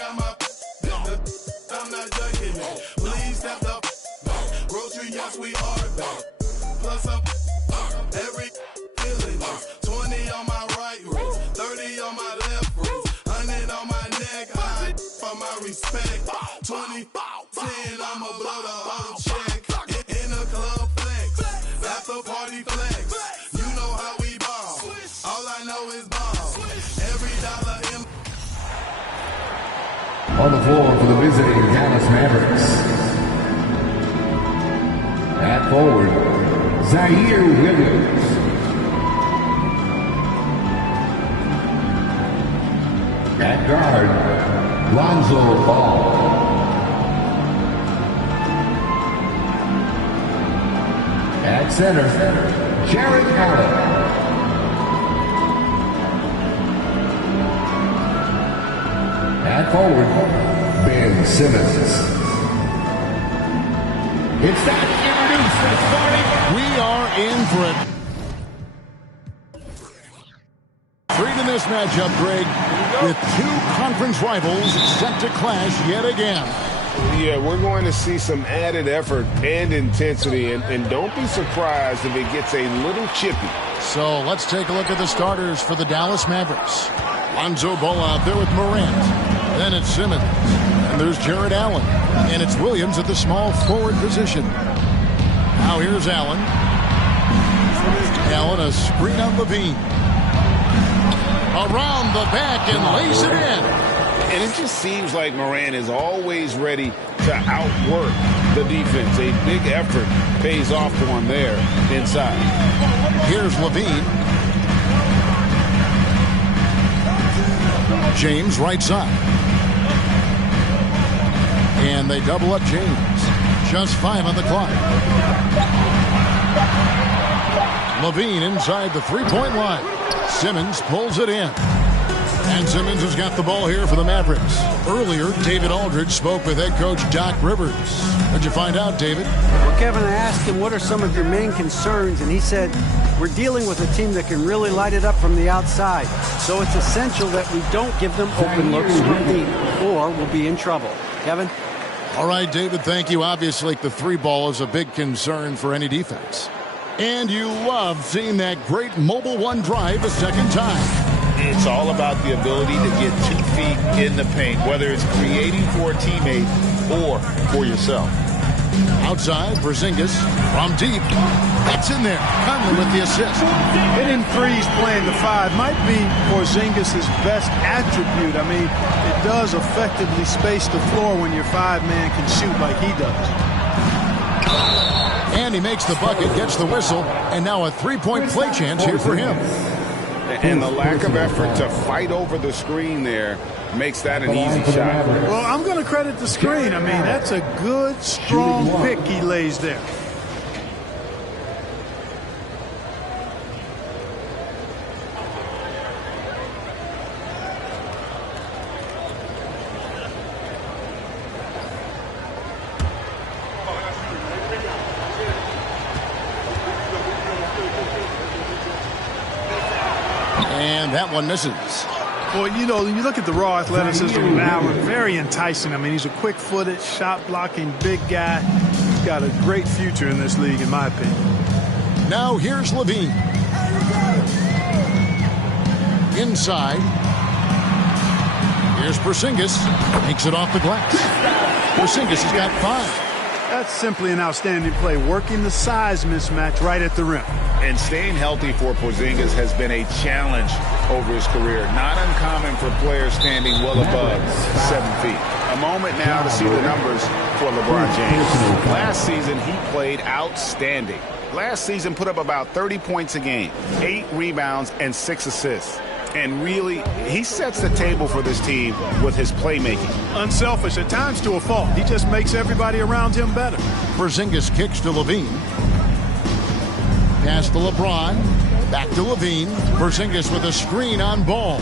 got my I'm not ducking it. Please step the grocery, yes, we are back. Plus up every feeling is 20 on my right wrist, 30 on my left wrist, 100 on my neck, high for my respect. 20, 10, I'ma blow the whole check. In a club flex, after party flex. You know how we ball. All I know is ball. Every dollar in. On the floor for the visiting Dallas Mavericks. At forward, Zaire Williams. At guard, Lonzo Ball. At center, Jared Allen. At forward, Ben Simmons. It's that introduced this morning. We are in for it. Three to this matchup, Greg, with two conference rivals set to clash yet again. Yeah, we're going to see some added effort and intensity, and don't be surprised if it gets a little chippy. So let's take a look at the starters for the Dallas Mavericks. Lonzo Ball out there with Morant. Then it's Simmons. And there's Jared Allen. And it's Williams at the small forward position. Now here's Allen. Allen, a screen on Levine. Around the back and lays it in. And it just seems like Morant is always ready to outwork the defense. A big effort pays off for him there inside. Here's Levine. James right side. And they double up James. Just 5 on the clock. Levine inside the three-point line. Simmons pulls it in. And Simmons has got the ball here for the Mavericks. Earlier, David Aldridge spoke with head coach Doc Rivers. What'd you find out, David? Well, Kevin, I asked him, what are some of your main concerns? And he said, we're dealing with a team that can really light it up from the outside. So it's essential that we don't give them open looks from deep, or we'll be in trouble. Kevin? All right, David, thank you. Obviously, the three ball is a big concern for any defense. And you love seeing that great mobile one drive a second time. It's all about the ability to get 2 feet in the paint, whether it's creating for a teammate or for yourself. Outside, Porzingis from deep. That's in there. Conley with the assist. Hitting threes playing the 5 might be Porzingis' best attribute. I mean, it does effectively space the floor when your 5-man can shoot like he does. And he makes the bucket, gets the whistle, and now a three-point play chance here for him. And the lack of effort to fight over the screen there makes that an easy shot. Well, I'm going to credit the screen. I mean, that's a good, strong pick he lays there. And that one misses. Well, you know, you look at the raw athleticism of Allen, very enticing. I mean, he's a quick-footed, shot-blocking, big guy. He's got a great future in this league, in my opinion. Now here's Levine. Inside. Here's Porzingis. Makes it off the glass. Porzingis has got 5. That's simply an outstanding play, working the size mismatch right at the rim. And staying healthy for Porzingis has been a challenge over his career. Not uncommon for players standing well above 7 feet. A moment now to see the numbers for LeBron James. Last season, he played outstanding. Last season put up about 30 points a game, 8 rebounds, and 6 assists. And really, he sets the table for this team with his playmaking. Unselfish, at times to a fault. He just makes everybody around him better. Porzingis kicks to Levine. Pass to LeBron. Back to Levine. Porzingis with a screen on Ball.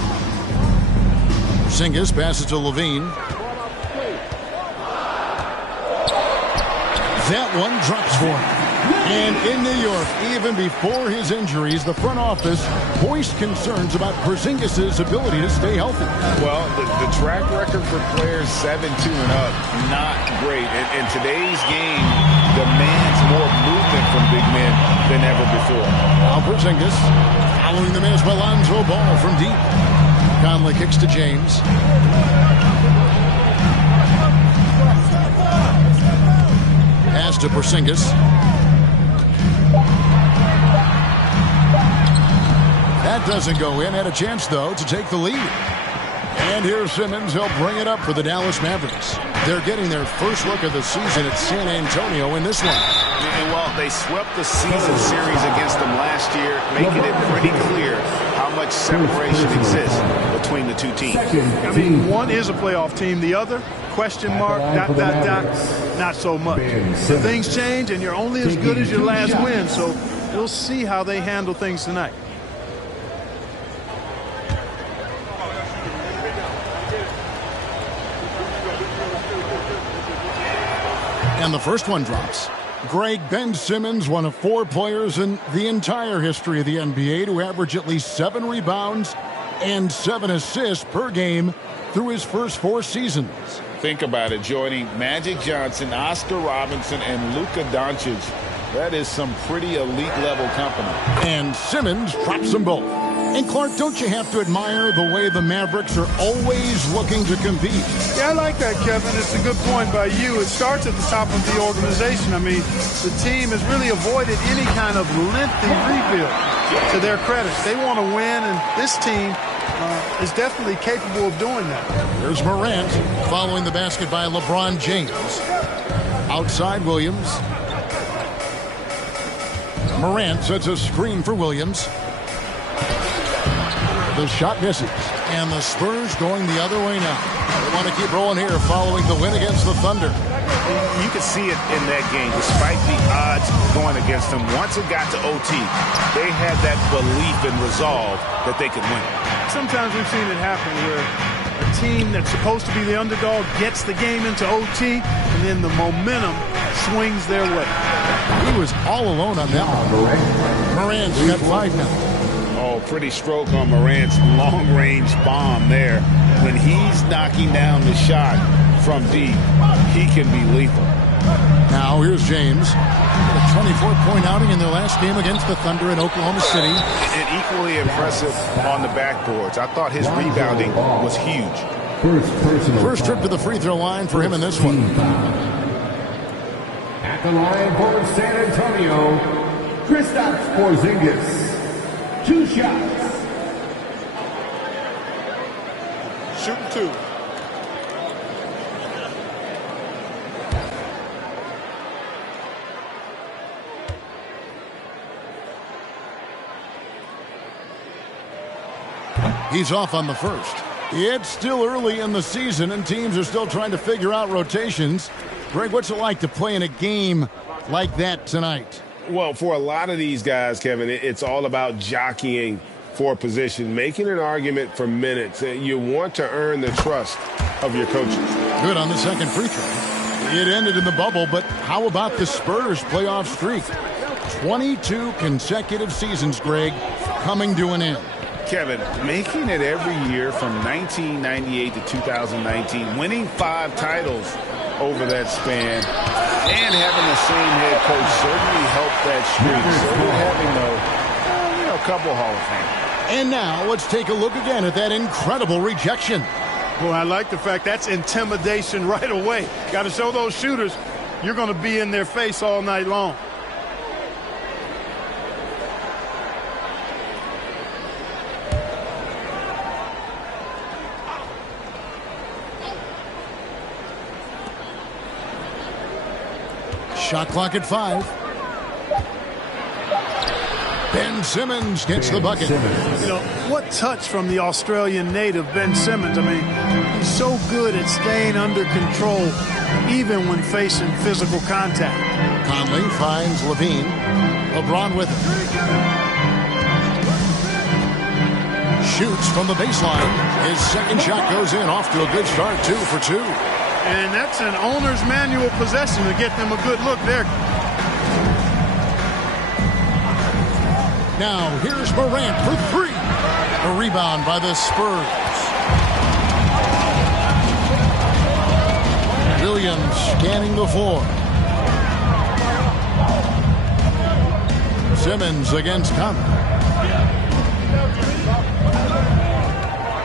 Porzingis passes to Levine. That one drops for him. And in New York, even before his injuries, the front office voiced concerns about Porzingis' ability to stay healthy. Well, the track record for players 7-2 and up, not great. And today's game demands more movement from big men than ever before. Now Porzingis following the miss by Lonzo Ball from deep. Conley kicks to James. Pass to Porzingis. That doesn't go in. Had a chance, though, to take the lead. And here's Simmons. He'll bring it up for the Dallas Mavericks. They're getting their first look of the season at San Antonio in this one. And well, they swept the season series against them last year, making it pretty clear how much separation exists between the two teams. I mean, one is a playoff team. The other, question mark, ... not so much. So things change, and you're only as good as your last win. So we'll see how they handle things tonight. And the first one drops. Greg, Ben Simmons, one of 4 players in the entire history of the NBA to average at least 7 rebounds and 7 assists per game through his first 4 seasons. Think about it, joining Magic Johnson, Oscar Robinson, and Luka Doncic. That is some pretty elite-level company. And Simmons drops them both. And, Clark, don't you have to admire the way the Mavericks are always looking to compete? Yeah, I like that, Kevin. It's a good point by you. It starts at the top of the organization. I mean, the team has really avoided any kind of lengthy rebuild. To their credit, they want to win, and this team is definitely capable of doing that. Here's Morant following the basket by LeBron James. Outside Williams. Morant sets a screen for Williams. The shot misses. And the Spurs going the other way now. They want to keep rolling here following the win against the Thunder. You could see it in that game, despite the odds going against them. Once it got to OT, they had that belief and resolve that they could win. Sometimes we've seen it happen where a team that's supposed to be the underdog gets the game into OT, and then the momentum swings their way. He was all alone on that one. Morant's got 5 now. Oh, pretty stroke on Morant's long-range bomb there. When he's knocking down the shot from deep, he can be lethal. Now here's James. A 24-point outing in their last game against the Thunder in Oklahoma City. And equally impressive on the backboards. I thought his rebounding was huge. First trip to the free throw line for him in this one. At the line for San Antonio, Kristaps Porzingis. 2 shots. Shooting 2. He's off on the first. It's still early in the season, and teams are still trying to figure out rotations. Greg, what's it like to play in a game like that tonight? Well, for a lot of these guys, Kevin, it's all about jockeying for position, making an argument for minutes. You want to earn the trust of your coaches. Good on the second free throw. It ended in the bubble, but how about the Spurs' playoff streak? 22 consecutive seasons, Greg, coming to an end. Kevin, making it every year from 1998 to 2019, winning 5 titles over that span, and having the same head coach certainly helped that streak. So you're having, a couple Hall of Fame. And now let's take a look again at that incredible rejection. Well, I like the fact that's intimidation right away. Got to show those shooters you're going to be in their face all night long. Shot clock at 5. Ben Simmons gets the bucket. What touch from the Australian native, Ben Simmons. I mean, he's so good at staying under control, even when facing physical contact. Conley finds Levine. LeBron with it. Shoots from the baseline. His second shot goes in, off to a good start, 2 for 2. And that's an owner's manual possession to get them a good look there. Now here's Morant for three. A rebound by the Spurs. Williams scanning the floor. Simmons against Conley.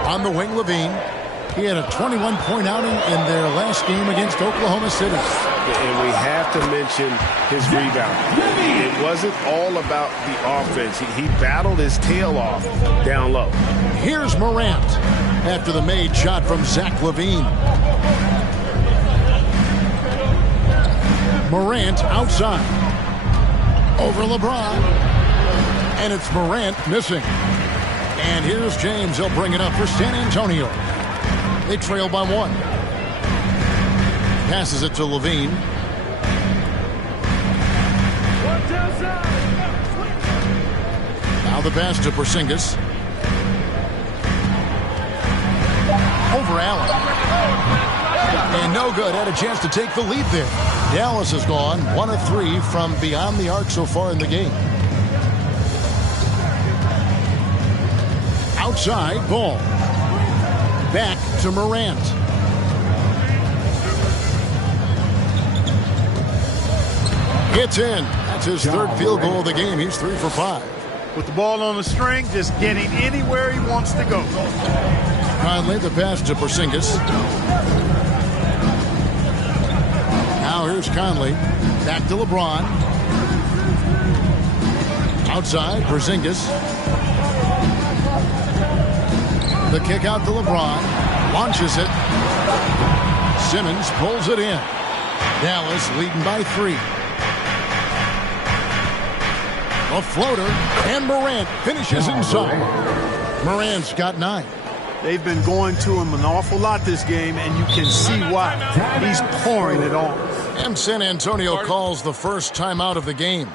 On the wing, Levine. He had a 21-point outing in their last game against Oklahoma City. And we have to mention his rebound. It wasn't all about the offense. He battled his tail off down low. Here's Morant after the made shot from Zach LaVine. Morant outside. Over LeBron. And it's Morant missing. And here's James. He'll bring it up for San Antonio. They trail by one. Passes it to LaVine. Now the pass to Porzingis. Over Allen. And no good. Had a chance to take the lead there. Dallas has gone 1 of 3 from beyond the arc so far in the game. Outside ball. Back to Morant. Gets in. That's his third field goal of the game. He's 3 for 5. With the ball on the string, just getting anywhere he wants to go. Conley, the pass to Porzingis. Now here's Conley. Back to LeBron. Outside, Porzingis. The kick out to LeBron. Launches it. Simmons pulls it in. Dallas leading by 3. A floater, and Morant finishes inside. Morant's got 9. They've been going to him an awful lot this game, and you can see why. He's pouring it on. And San Antonio calls the first timeout of the game.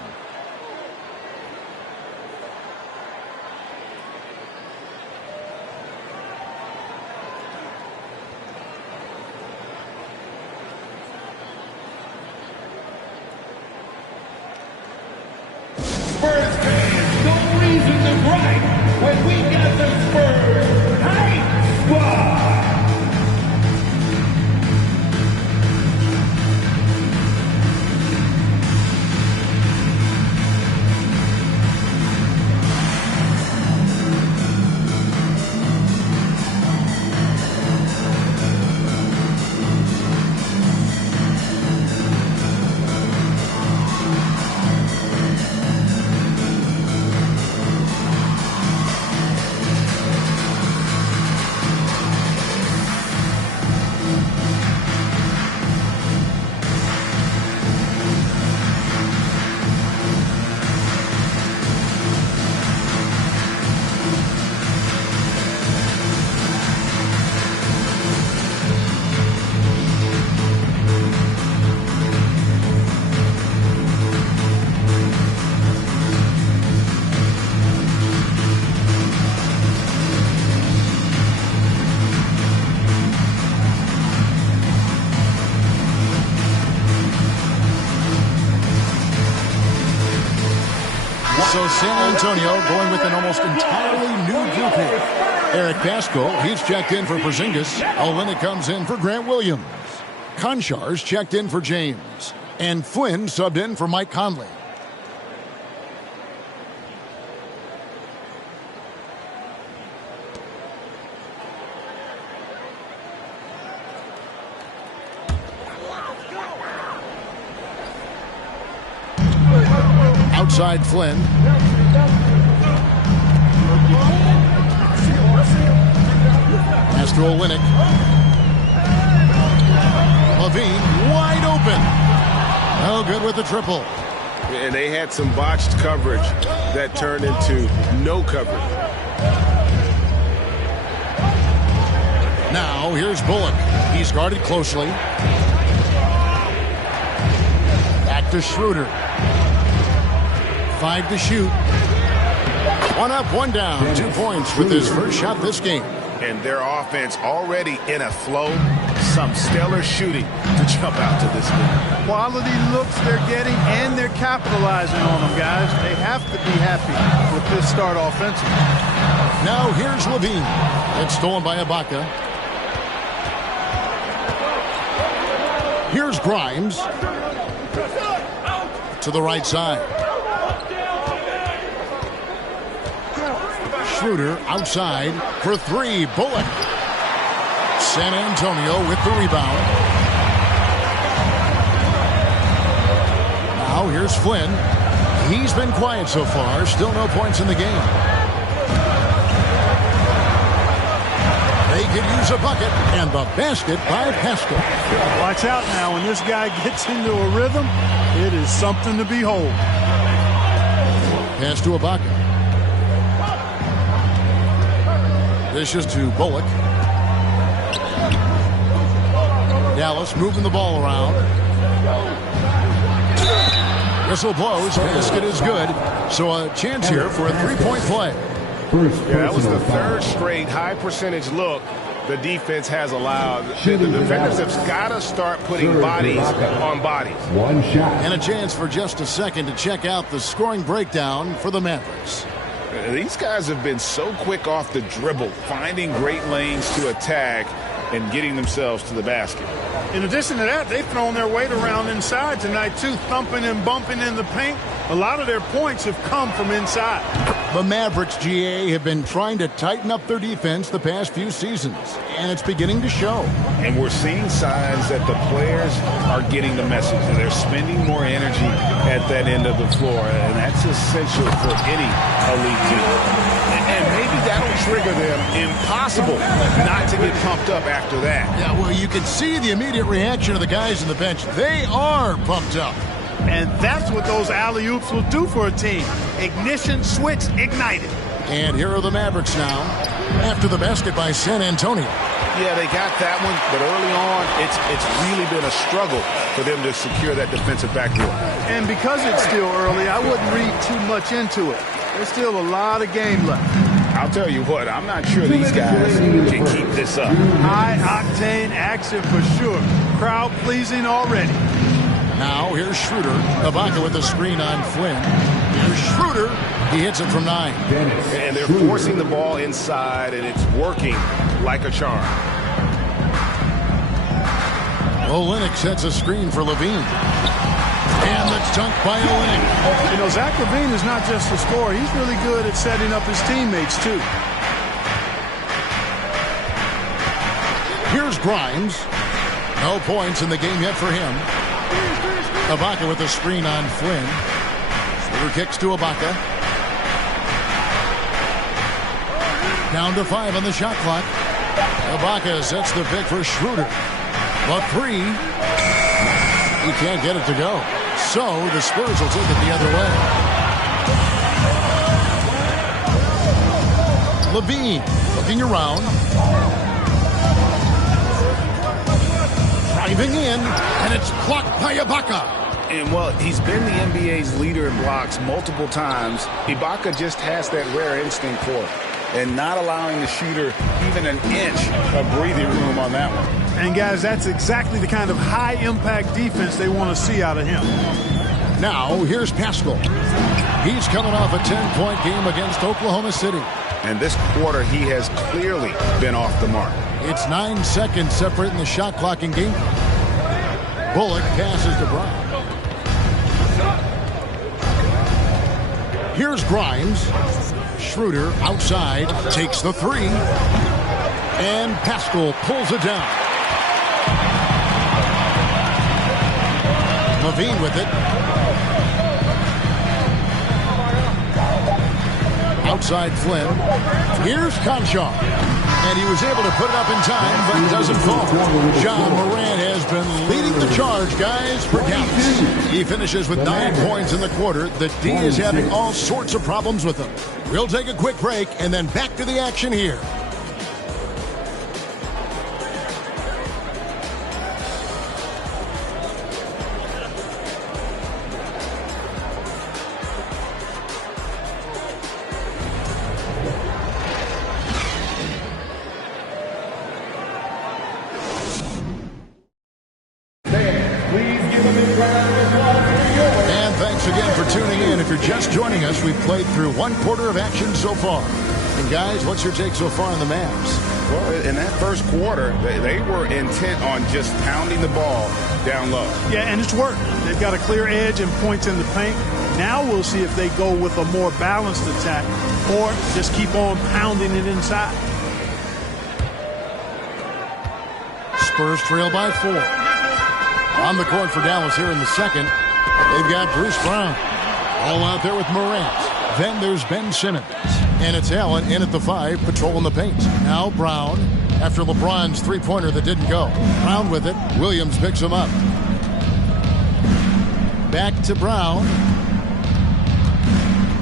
Spurs fans, no reason to gripe when we got the Spurs Hype Squad. So San Antonio going with an almost entirely new group here. Eric Pascal, he's checked in for Porzingis. Olynyk comes in for Grant Williams. Konchar's checked in for James. And Flynn subbed in for Mike Conley. Outside Flynn. Pass to Olynyk. LaVine wide open. No good with the triple. And they had some botched coverage that turned into no coverage. Now here's Bullock. He's guarded closely. Back to Schroeder. 5 to shoot. 1 up, 1 down. 2 points with his first shot this game. and their offense already in a flow. Some stellar shooting to jump out to this lead. Quality looks they're getting, and they're capitalizing on them, guys. They have to be happy with this start offensively. Now here's Levine. It's stolen by Ibaka. Here's Grimes. To the right side. Schroeder outside for three. Bullock. San Antonio with the rebound. Now here's Flynn. He's been quiet so far. Still no points in the game. They could use a bucket, and the basket by Pascal. Watch out now. When this guy gets into a rhythm, it is something to behold. Pass to Ibaka. This is to Bullock. Dallas moving the ball around. Whistle blows. Basket is good. So a chance here for a three-point play. Yeah, that was the third straight high percentage look the defense has allowed. The defenders have got to start putting bodies on bodies. One shot. And a chance for just a second to check out the scoring breakdown for the Mavericks. These guys have been so quick off the dribble, finding great lanes to attack and getting themselves to the basket. In addition to that, they've thrown their weight around inside tonight, too, thumping and bumping in the paint. A lot of their points have come from inside. The Mavericks, GA, have been trying to tighten up their defense the past few seasons, and it's beginning to show. And we're seeing signs that the players are getting the message, that they're spending more energy at that end of the floor, and that's essential for any elite team. And maybe that'll trigger them. Impossible not to get pumped up after that. Yeah, well, you can see the immediate reaction of the guys on the bench. They are pumped up. And that's what those alley-oops will do for a team. Ignition, switch, ignited. And here are the Mavericks now, after the basket by San Antonio. Yeah, they got that one, but early on, it's really been a struggle for them to secure that defensive backboard. And because it's still early, I wouldn't read too much into it. There's still a lot of game left. I'll tell you what, I'm not sure these guys can keep this up. High-octane action for sure. Crowd-pleasing already. Now here's Schroeder. Ibaka with the screen on Flynn. Here's Schroeder. He hits it from 9. And they're forcing the ball inside, and it's working like a charm. Olynyk sets a screen for Levine. And the dunk by Olynyk. You know, Zach LaVine is not just a scorer. He's really good at setting up his teammates, too. Here's Grimes. No points in the game yet for him. Ibaka with the screen on Flynn. Schroeder kicks to Ibaka. Down to 5 on the shot clock. Ibaka sets the pick for Schroeder. But 3. He can't get it to go. So the Spurs will take it the other way. Levine looking around. Driving in, and it's blocked by Ibaka. And, well, he's been the NBA's leader in blocks multiple times. Ibaka just has that rare instinct for it, and not allowing the shooter even an inch of breathing room on that one. And, guys, that's exactly the kind of high-impact defense they want to see out of him. Now, here's Pascal. He's coming off a 10-point game against Oklahoma City. And this quarter, he has clearly been off the mark. It's 9 seconds separating the shot clock in game. Bullock passes to Brown. Here's Grimes. Schroeder outside takes the 3. And Pascal pulls it down. Levine with it. Outside Flynn. Here's Conchar. And he was able to put it up in time, but it doesn't fall. John Moran has been leading the charge, guys, for Dallas. He finishes with 9 points in the quarter. The D is having all sorts of problems with him. We'll take a quick break and then back to the action here. joining us. We've played through one quarter of action so far. And guys, what's your take so far on the Mavs? Well, in that first quarter, they were intent on just pounding the ball down low. Yeah, and it's worked. They've got a clear edge and points in the paint. Now we'll see if they go with a more balanced attack or just keep on pounding it inside. Spurs trail by 4. On the court for Dallas here in the second, they've got Bruce Brown. All out there with Morant. Then there's Ben Simmons. And it's Allen in at the 5, patrolling the paint. Now Brown, after LeBron's three-pointer that didn't go. Brown with it. Williams picks him up. Back to Brown.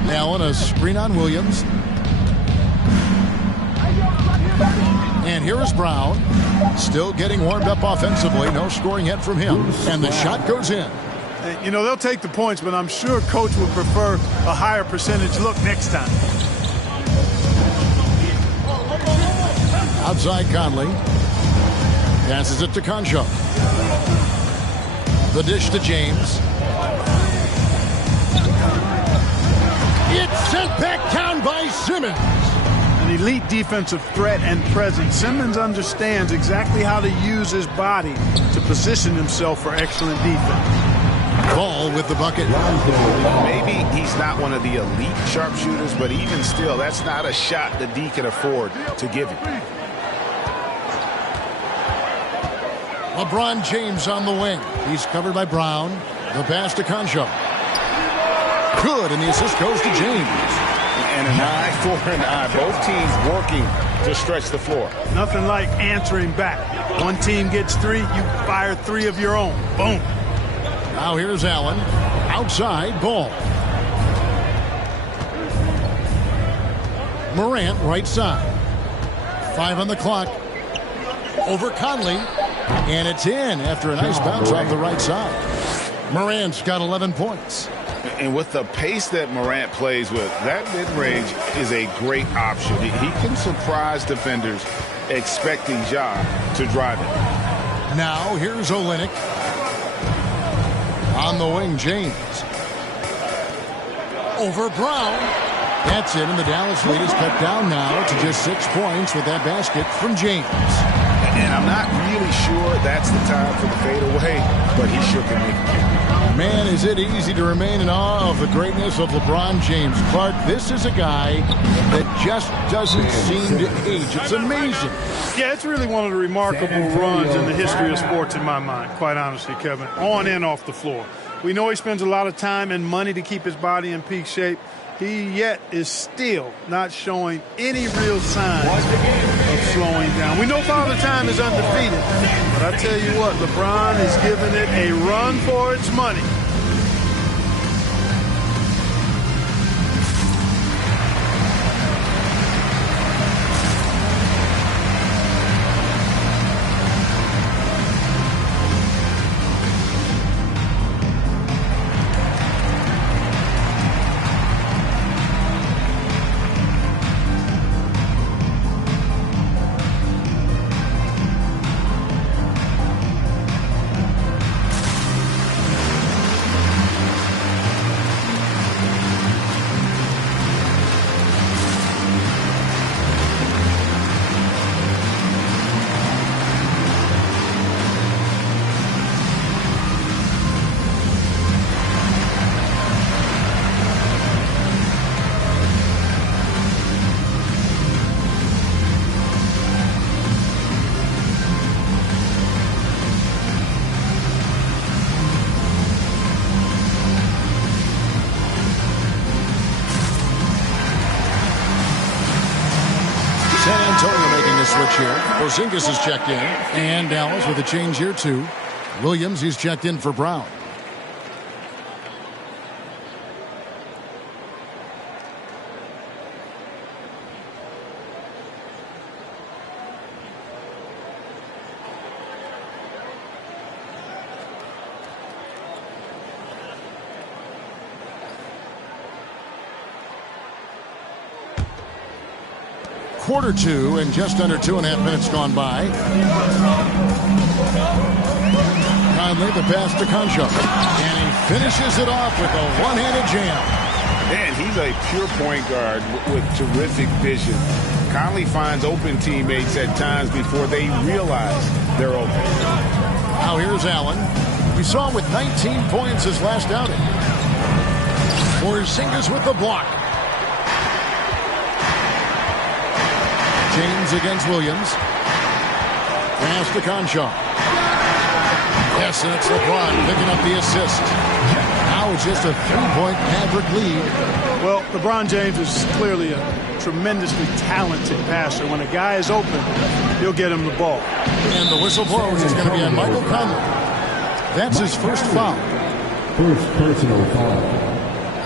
Allen, a screen on Williams. And here is Brown. Still getting warmed up offensively. No scoring yet from him. And the shot goes in. You know, they'll take the points, but I'm sure Coach would prefer a higher percentage look next time. Outside Conley. Passes it to Concho. The dish to James. It's sent back down by Simmons. An elite defensive threat and presence. Simmons understands exactly how to use his body to position himself for excellent defense. Ball with the bucket. Maybe he's not one of the elite sharpshooters, but even still, that's not a shot that D can afford to give him. LeBron James on the wing. He's covered by Brown. The pass to Concho. Good, and the assist goes to James. And an eye for an eye. Both teams working to stretch the floor. Nothing like answering back. One team gets 3, you fire 3 of your own. Boom. Now here's Allen. Outside, Ball. Morant, right side. 5 on the clock. Over Conley. And it's in after a nice bounce off the right side. Morant's got 11 points. And with the pace that Morant plays with, that mid-range is a great option. He can surprise defenders expecting Ja to drive it. Now here's Olynyk. On the wing, James. Over Brown. That's it, and the Dallas lead is cut down now to just 6 points with that basket from James. And I'm not really sure that's the time for the fadeaway, but he sure can make it. Man, is it easy to remain in awe of the greatness of LeBron James. Clark, this is a guy that just doesn't seem to age. It's amazing. Yeah, it's really one of the remarkable runs in the history of sports in my mind, quite honestly, Kevin, on and off the floor. We know he spends a lot of time and money to keep his body in peak shape. He yet is still not showing any real signs of slowing down. We know Father Time is undefeated, but I tell you what, LeBron is giving it a run for its money. San Antonio making a switch here. Porzingis is checked in. And Dallas with a change here, too. Williams, he's checked in for Brown. Quarter 2 and just under 2.5 minutes gone by. Conley, the pass to Concho. And he finishes it off with a one-handed jam. And he's a pure point guard with terrific vision. Conley finds open teammates at times before they realize they're open. Now here's Allen. We saw him with 19 points his last outing. Porzingis with the block. James against Williams. Pass to Conchar. Yes, and it's LeBron picking up the assist. Now it's just a 3-point Maverick lead. Well, LeBron James is clearly a tremendously talented passer. When a guy is open, he'll get him the ball. And the whistle blows. It's going to be on Michael Conley. That's his first foul. First personal foul.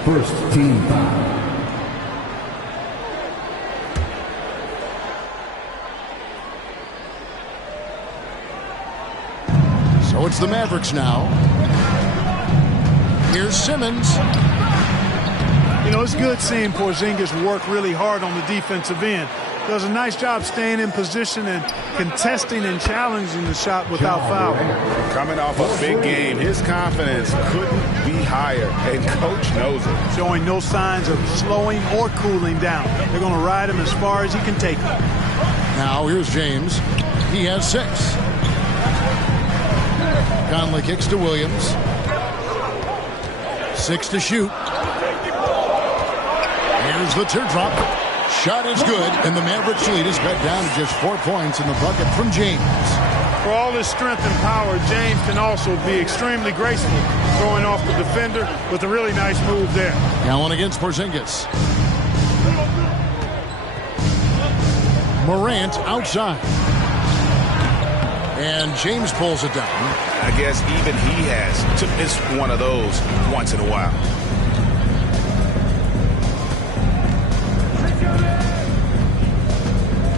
First team foul. So it's the Mavericks now. Here's Simmons. You know, it's good seeing Porzingis work really hard on the defensive end. Does a nice job staying in position and contesting and challenging the shot without foul. Coming off a big game, his confidence couldn't be higher, and Coach knows it. Showing no signs of slowing or cooling down. They're going to ride him as far as he can take him. Now here's James. He has 6. Conley kicks to Williams. 6 to shoot. Here's the teardrop. Shot is good, and the Mavericks lead is cut down to just 4 points in the bucket from James. For all his strength and power, James can also be extremely graceful, throwing off the defender with a really nice move there. Allen against Porzingis. Morant outside. And James pulls it down. I guess even he has to miss one of those once in a while.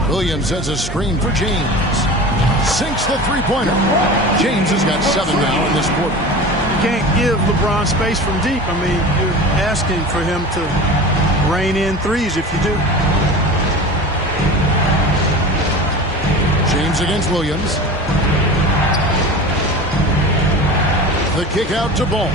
Williams has a screen for James. Sinks the three-pointer. James has got 7 now in this quarter. You can't give LeBron space from deep. I mean, you're asking for him to rein in threes if you do. James against Williams. The kick out to Ball.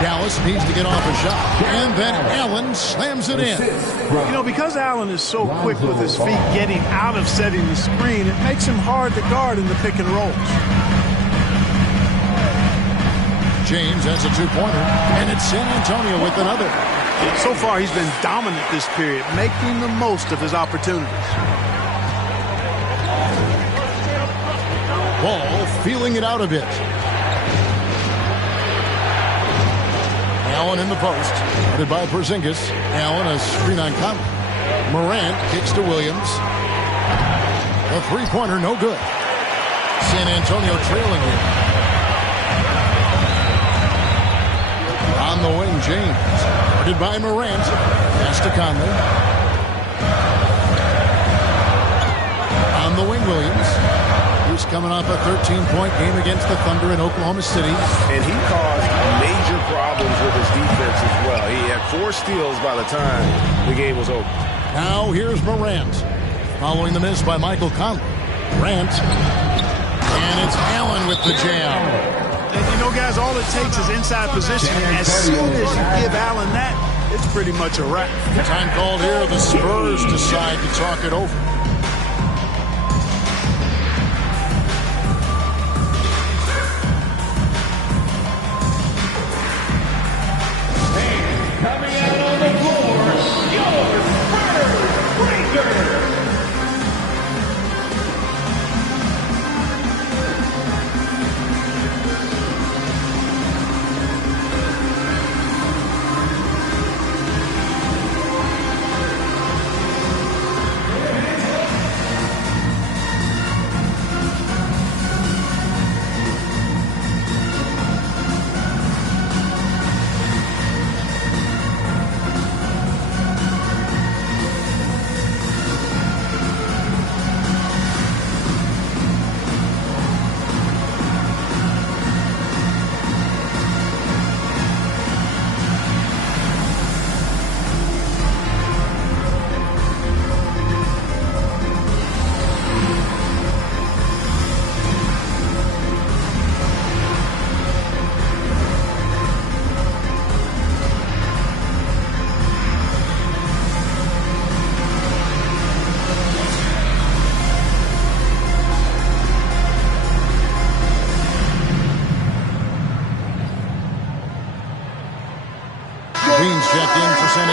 Dallas needs to get off a shot. And then Allen slams it in. You know, because Allen is so quick with his feet getting out of setting the screen, it makes him hard to guard in the pick and rolls. James has a 2-pointer. And it's San Antonio with another. So far, he's been dominant this period, making the most of his opportunities. Ball feeling it out a bit. Allen in the post. Guarded by Porzingis. Allen a screen on Conley. Morant kicks to Williams. A 3-pointer, no good. San Antonio trailing here. On the wing, James. Guarded by Morant. Pass to Conley. On the wing, Williams. He's coming off a 13-point game against the Thunder in Oklahoma City. And he caused major problems with his defense as well. He had 4 steals by the time the game was over. Now here's Morant. Following the miss by Michael Conley. Morant. And it's Allen with the jam. And you know, guys, all it takes is inside position. As soon as you give Allen that, it's pretty much a wrap. Time called here. The Spurs decide to talk it over.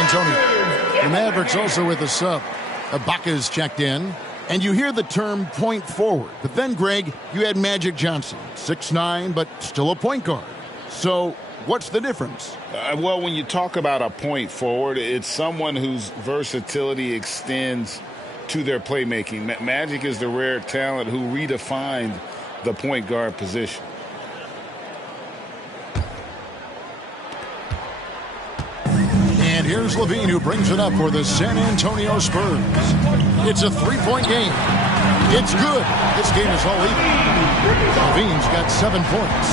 Antonio. The Mavericks also with a sub. Ibaka's checked in. And you hear the term point forward. But then, Greg, you had Magic Johnson, 6'9", but still a point guard. So what's the difference? Well, when you talk about a point forward, it's someone whose versatility extends to their playmaking. Magic is the rare talent who redefined the point guard position. And here's Levine, who brings it up for the San Antonio Spurs. It's a three-point game. It's good. This game is all even. Levine's got 7 points.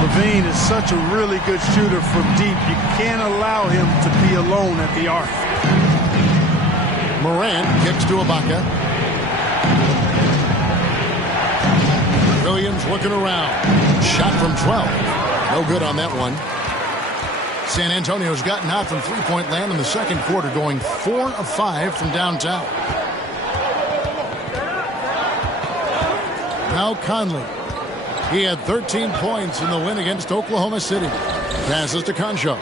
Levine is such a really good shooter from deep. You can't allow him to be alone at the arc. Morant kicks to Ibaka. Williams looking around. Shot from 12. No good on that one. San Antonio's gotten out from three-point land in the second quarter, going 4 of 5 from downtown. Now Conley. He had 13 points in the win against Oklahoma City. Passes to Concho.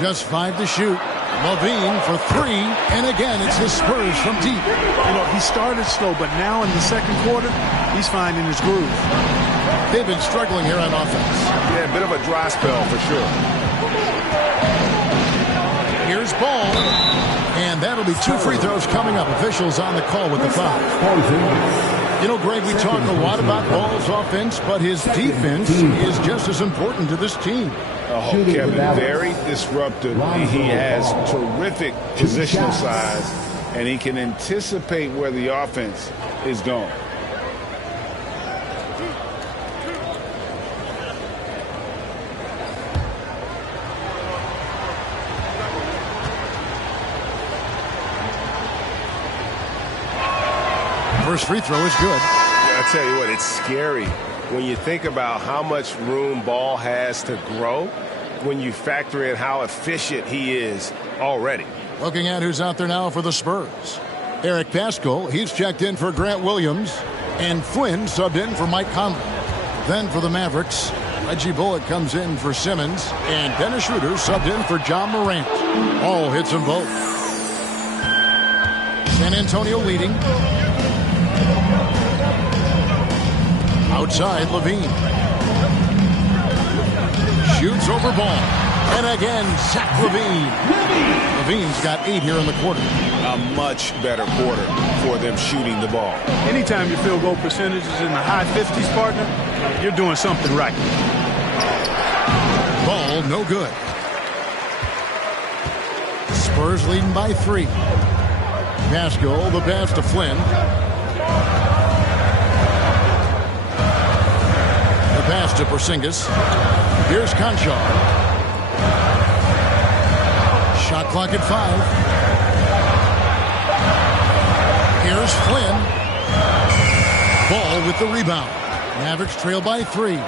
Just 5 to shoot. Levine for 3, and again, it's his Spurs from deep. You know, he started slow, but now in the second quarter, he's finding his groove. They've been struggling here on offense. Yeah, a bit of a dry spell for sure. Here's Ball, and that'll be 2 free throws coming up. Officials on the call with the foul. You know, Greg, we talk a lot about Ball's offense, but his defense is just as important to this team. Oh, Kevin, very disruptive. He has terrific positional size, and he can anticipate where the offense is going. First free throw is good. I tell you what, it's scary when you think about how much room Ball has to grow when you factor in how efficient he is already. Looking at who's out there now for the Spurs. Eric Pascal, he's checked in for Grant Williams, and Flynn subbed in for Mike Conley. Then for the Mavericks, Reggie Bullock comes in for Simmons, and Dennis Schroeder subbed in for John Morant. All hits them both. San Antonio leading. Outside, Levine. Shoots over Ball. And again, Zach Levine. Levine's got 8 here in the quarter. A much better quarter for them shooting the ball. Anytime your field goal percentage is in the high 50s, partner, you're doing something right. Ball, no good. Spurs leading by 3. Pascal, the pass to Flynn. Pass to Porzingis. Here's Concho. Shot clock at 5. Here's Flynn. Ball with the rebound. Mavericks trail by 3.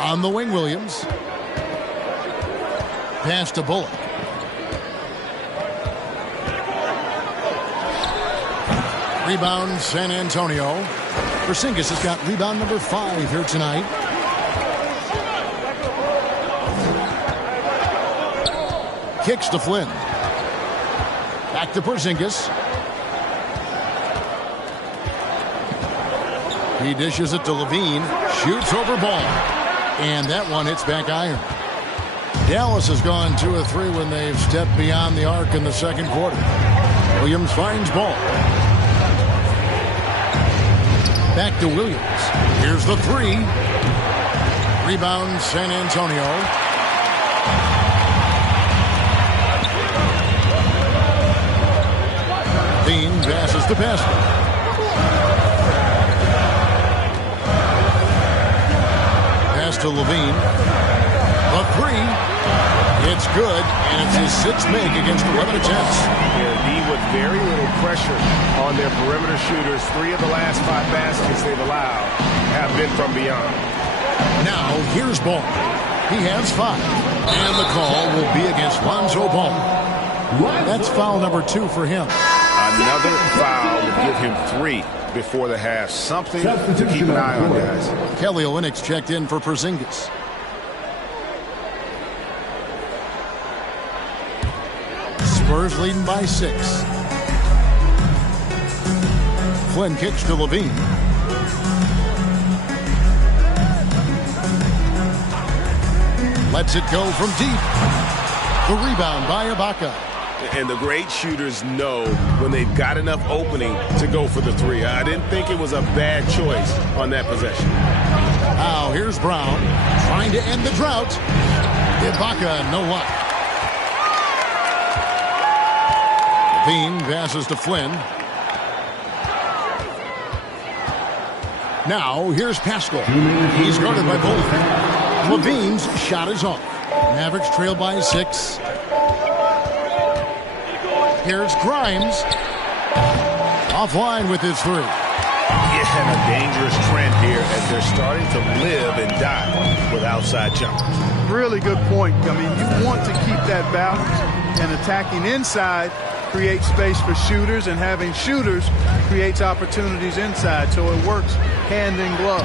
On the wing, Williams. Pass to Bullock. Rebound, San Antonio. Porzingis has got rebound number 5 here tonight. Kicks to Flynn. Back to Porzingis. He dishes it to Levine. Shoots over Ball. And that one hits back iron. Dallas has gone 2 of 3 when they've stepped beyond the arc in the second quarter. Williams finds Ball. Back to Williams. Here's the 3. Rebound, San Antonio. Dean passes to Pascal. Pass to Levine. The 3. It's good, and it's his 6th make against 11 attempts. With very little pressure on their perimeter shooters. 3 of the last 5 baskets they've allowed have been from beyond. Now here's Ball. He has 5. And the call will be against Lonzo Ball. That's foul number 2 for him. Another foul will give him 3 before the half. Something to keep an eye on, guys. Kelly Olynyk's checked in for Porzingis. Spurs leading by 6. Flynn kicks to Levine. Lets it go from deep. The rebound by Ibaka. And the great shooters know when they've got enough opening to go for the three. I didn't think it was a bad choice on that possession. Now here's Brown trying to end the drought. Ibaka, no luck. Levine passes to Flynn. Now here's Pascal. He's guarded by Bullock. Levine's shot is off. Mavericks trail by 6. Here's Grimes. Offline with his 3. Yeah, and a dangerous trend here as they're starting to live and die with outside jumpers. Really good point. I mean, you want to keep that balance, and attacking inside creates space for shooters, and having shooters creates opportunities inside, so it works hand in glove.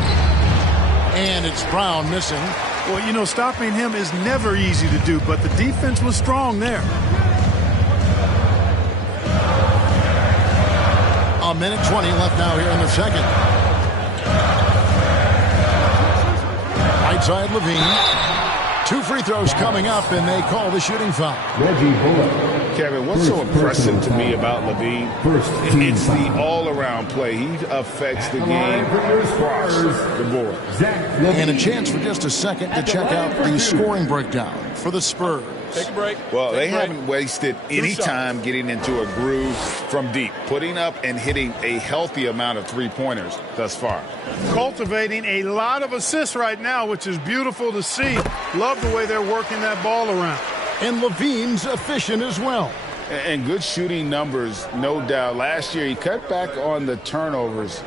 And it's Brown missing. Well, you know, stopping him is never easy to do, but the defense was strong there. A minute 20 left now here in the second. Right side Levine. 2 free throws coming up, and they call the shooting foul. Reggie Bullock. Kevin, what's so impressive to me about Levine? It's the all-around play. He affects the game across the board. And a chance for just a second to check out the scoring breakdown for the Spurs. Take a break. Well, they haven't wasted any time getting into a groove from deep, putting up and hitting a healthy amount of three-pointers thus far. Cultivating a lot of assists right now, which is beautiful to see. Love the way they're working that ball around. And Levine's efficient as well. And good shooting numbers, no doubt. Last year, he cut back on the turnovers.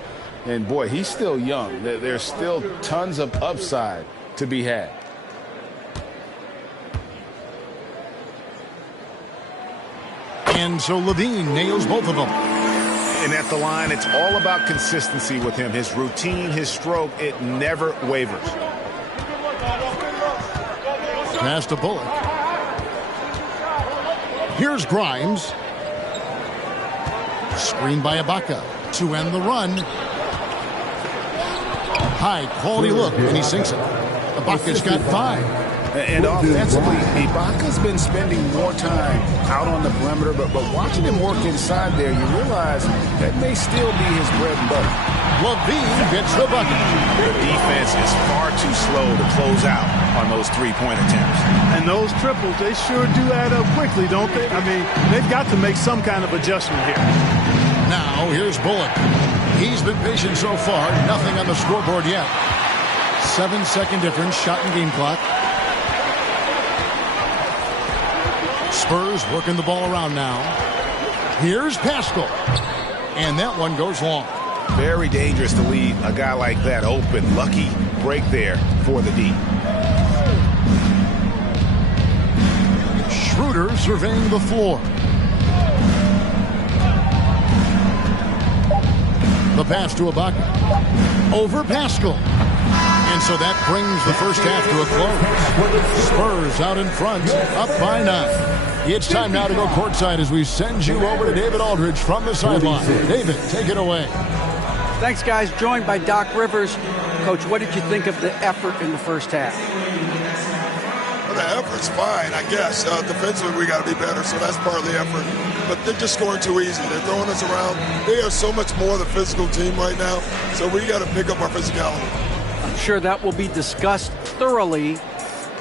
And, boy, he's still young. There's still tons of upside to be had. And so Levine nails both of them. And at the line, it's all about consistency with him. His routine, his stroke, it never wavers. Pass to Bullock. Here's Grimes. Screen by Ibaka to end the run. High quality look, and he sinks it. Ibaka's got 5. And offensively, Ibaka's been spending more time out on the perimeter, but watching him work inside there, you realize that may still be his bread and butter. Levine gets the bucket. The defense is far too slow to close out on those three-point attempts. And those triples, they sure do add up quickly, don't they? I mean, they've got to make some kind of adjustment here. Now, here's Bullock. He's been patient so far. Nothing on the scoreboard yet. 7-second difference, shot and game clock. Spurs working the ball around now. Here's Pascal. And that one goes long. Very dangerous to leave a guy like that open. Lucky break there for the D. Schroeder surveying the floor. The pass to Ibaka. Over Pascal. And so that brings the first half to a close. Spurs out in front, up by 9. It's time now to go courtside as we send you over to David Aldridge from the sideline. David, take it away. Thanks, guys. Joined by Doc Rivers. Coach, what did you think of the effort in the first half? Well, the effort's fine, I guess. Defensively, we got to be better, so that's part of the effort. But they're just scoring too easy. They're throwing us around. They are so much more the physical team right now, so we got to pick up our physicality. I'm sure that will be discussed thoroughly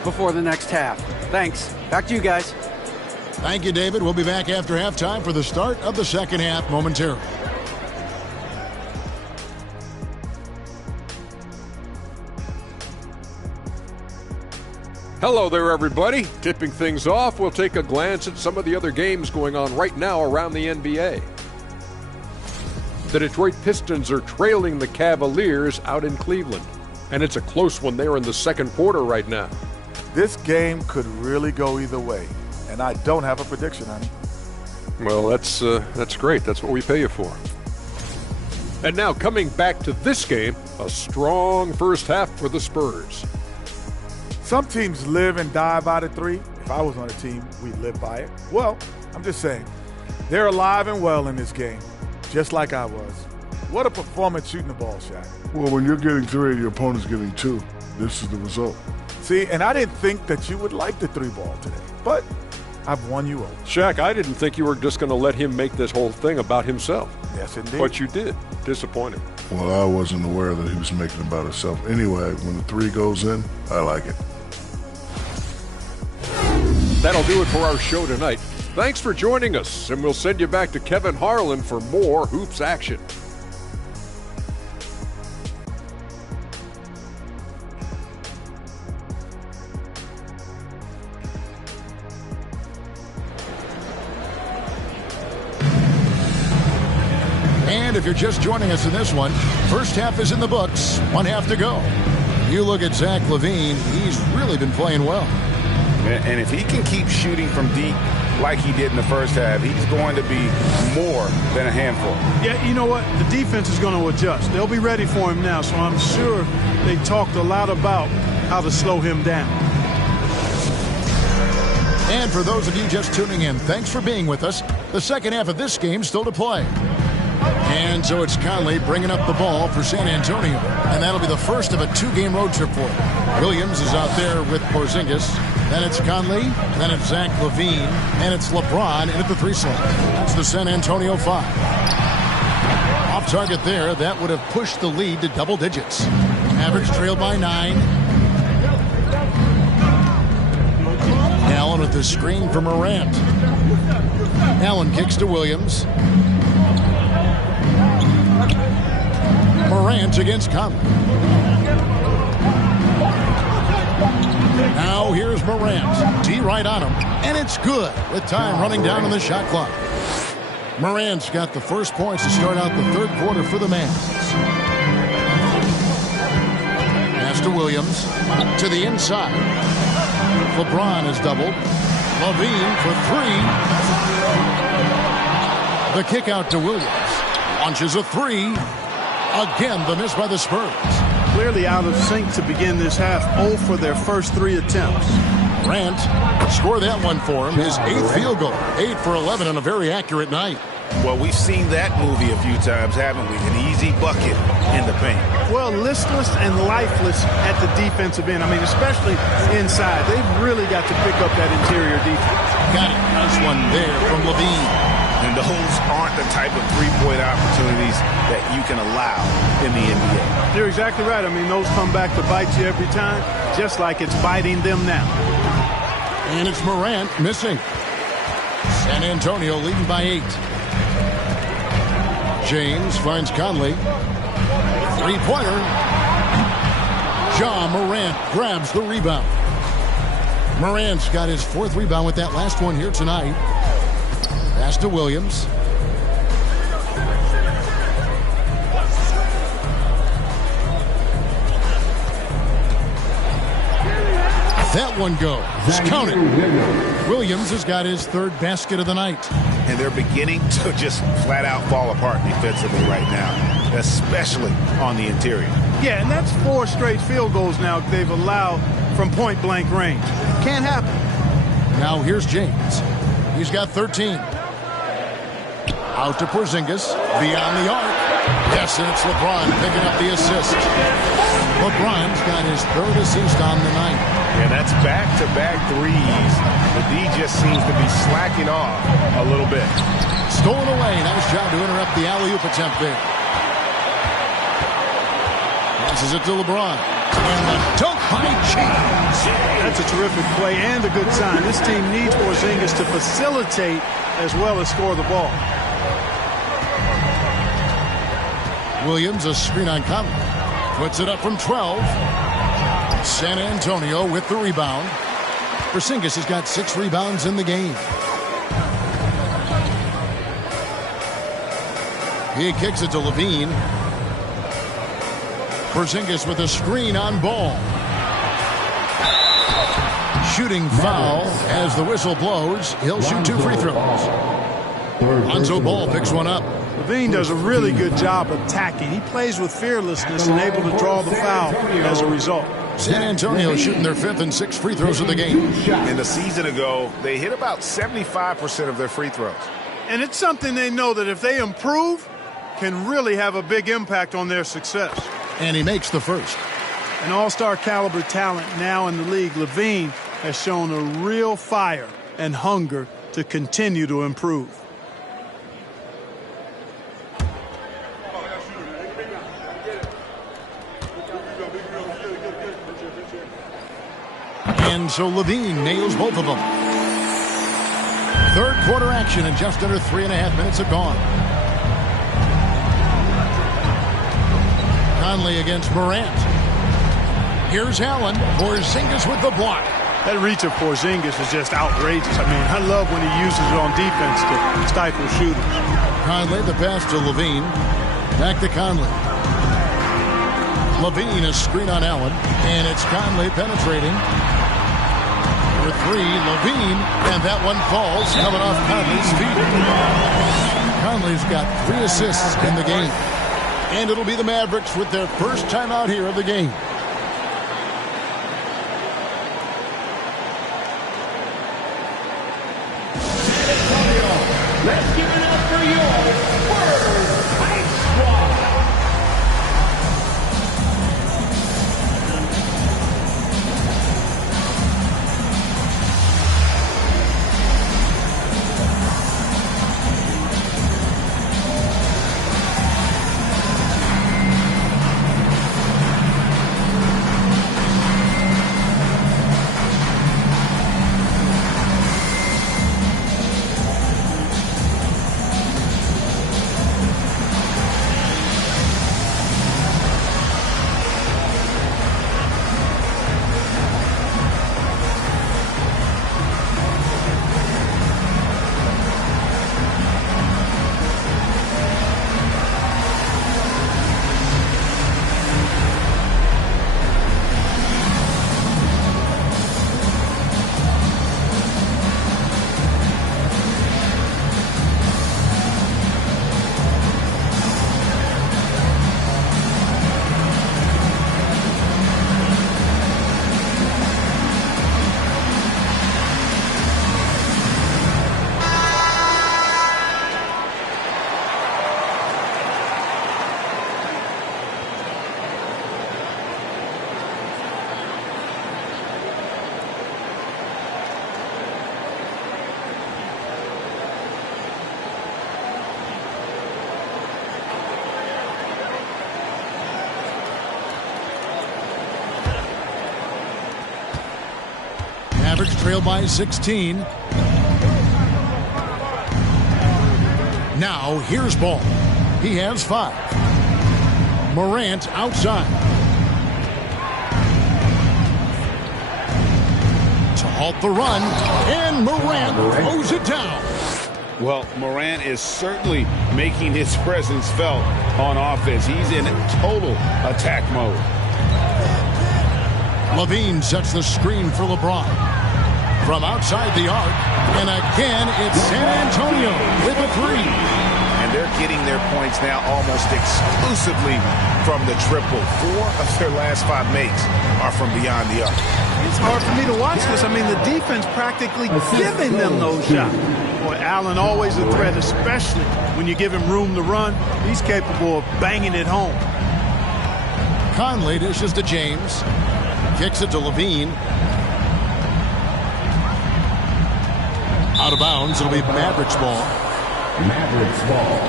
before the next half. Thanks. Back to you guys. Thank you, David. We'll be back after halftime for the start of the second half momentarily. Hello there, everybody. Tipping things off, we'll take a glance at some of the other games going on right now around the NBA. The Detroit Pistons are trailing the Cavaliers out in Cleveland, and it's a close one there in the second quarter right now. This game could really go either way, and I don't have a prediction, honey. Well, that's great. That's what we pay you for. And now coming back to this game, a strong first half for the Spurs. Some teams live and die by the three. If I was on a team, we'd live by it. Well, I'm just saying, they're alive and well in this game, just like I was. What a performance shooting the ball, Shaq. Well, when you're getting 3 and your opponent's getting 2, this is the result. See, and I didn't think that you would like the 3 ball today, but I've won you over. Shaq, I didn't think you were just going to let him make this whole thing about himself. Yes, indeed. But you did. Disappointing. Well, I wasn't aware that he was making it about himself. Anyway, when the 3 goes in, I like it. That'll do it for our show tonight. Thanks for joining us, and we'll send you back to Kevin Harlan for more Hoops action. And if you're just joining us in this one, first half is in the books, 1 half to go. You look at Zach LaVine, he's really been playing well. And if he can keep shooting from deep like he did in the first half, he's going to be more than a handful. Yeah, you know what? The defense is going to adjust. They'll be ready for him now, so I'm sure they talked a lot about how to slow him down. And for those of you just tuning in, thanks for being with us. The second half of this game still to play. And so it's Conley bringing up the ball for San Antonio. And that'll be the first of a 2-game road trip for him. Williams is out there with Porzingis. Then it's Conley. Then it's Zach LaVine. And it's LeBron in at the 3 slot. That's the San Antonio 5. Off target there. That would have pushed the lead to double digits. Mavericks trailed by 9. Allen with the screen for Morant. Allen kicks to Williams. Morant against Conley. Now here's Morant. D right on him. And it's good with time running down on the shot clock. Morant's got the first points to start out the third quarter for the Mavs. Pass to Williams. To the inside. LeBron is doubled. LaVine for 3. The kick out to Williams. Launches a 3. Again, the miss by the Spurs. Clearly out of sync to begin this half. 0 for their first 3 attempts. Grant scored that one for him. His 8th field goal. 8 for 11 on a very accurate night. Well, we've seen that movie a few times, haven't we? An easy bucket in the paint. Well, listless and lifeless at the defensive end. I mean, especially inside. They've really got to pick up that interior defense. Got it. Nice one there from LaVine. And those aren't the type of three-point opportunities that you can allow in the NBA. You're exactly right. I mean, those come back to bite you every time, just like it's biting them now. And it's Morant missing. San Antonio leading by 8. James finds Conley. 3-pointer. Ja Morant grabs the rebound. Morant's got his 4th rebound with that last one here tonight. Pass to Williams. That one goes. Counted. Williams has got his 3rd basket of the night. And they're beginning to just flat out fall apart defensively right now, especially on the interior. Yeah, and that's 4 straight field goals now they've allowed from point-blank range. Can't happen. Now here's James. He's got 13. Out to Porzingis. Beyond the arc. Yes, and it's LeBron picking up the assist. LeBron's got his 3rd assist on the night. Yeah, that's back-to-back threes. The D just seems to be slacking off a little bit. Stolen away. Nice job to interrupt the alley-oop attempt there. Passes it to LeBron. And the dunk by James. That's a terrific play and a good sign. This team needs Porzingis to facilitate as well as score the ball. Williams, a screen on Conley. Puts it up from 12. San Antonio with the rebound. Porzingis has got 6 rebounds in the game. He kicks it to LaVine. Porzingis with a screen on Ball. Shooting foul as the whistle blows. He'll shoot 2 free throws. Lonzo Ball picks one up. LaVine does a really good job attacking. He plays with fearlessness and able to draw the foul as a result. San Antonio shooting their 5th and 6th free throws of the game. And a season ago, they hit about 75% of their free throws. And it's something they know that if they improve, can really have a big impact on their success. And he makes the first. An all-star caliber talent now in the league, Levine has shown a real fire and hunger to continue to improve. And so Levine nails both of them. Third quarter action and just under 3.5 minutes have gone. Conley against Morant. Here's Allen. Porzingis with the block. That reach of Porzingis is just outrageous. I mean, I love when he uses it on defense to stifle shooters. Conley, the pass to Levine. Back to Conley. Levine, a screen on Allen. And it's Conley penetrating. For 3, Levine. And that one falls, coming off Conley's feet. Conley's got 3 assists in the game. And it'll be the Mavericks with their first time out here of the game. Let's give it up for your first Ice Squad. Mavericks trail by 16. Now here's Ball. He has 5. Morant outside. To halt the run, and Morant throws it down. Well, Morant is certainly making his presence felt on offense. He's in total attack mode. Levine sets the screen for LeBron. From outside the arc, and again, it's San Antonio with a 3. And they're getting their points now almost exclusively from the triple. 4 of their last 5 makes are from beyond the arc. It's hard for me to watch this. I mean, the defense practically giving them those shots. Boy, Allen always a threat, especially when you give him room to run. He's capable of banging it home. Conley dishes to James. Kicks it to Levine. Out of bounds. It'll be Mavericks ball. Mavericks ball.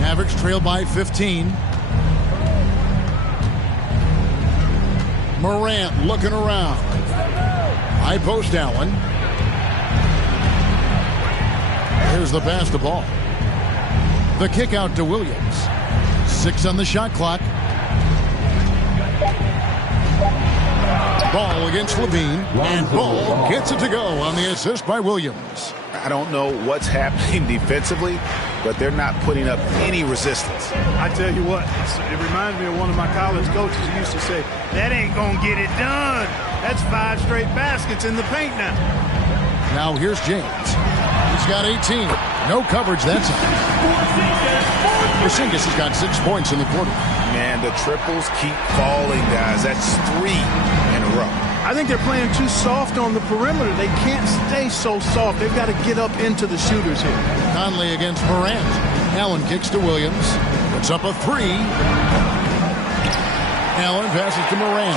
Mavericks trail by 15. Morant looking around. High post Allen. Here's the pass to Ball. The kick out to Williams. 6 on the shot clock. Ball against Levine, and Ball gets it to go on the assist by Williams. I don't know what's happening defensively, but they're not putting up any resistance. I tell you what, it reminds me of one of my college coaches who used to say, that ain't gonna get it done. That's 5 straight baskets in the paint now. Now here's James. He's got 18. No coverage that time. Porzingis has got 6 points in the quarter. Man, the triples keep falling, guys. That's 3 in a row. I think they're playing too soft on the perimeter. They can't stay so soft. They've got to get up into the shooters here. Conley against Morant. Allen kicks to Williams. Puts up a 3. Allen passes to Morant.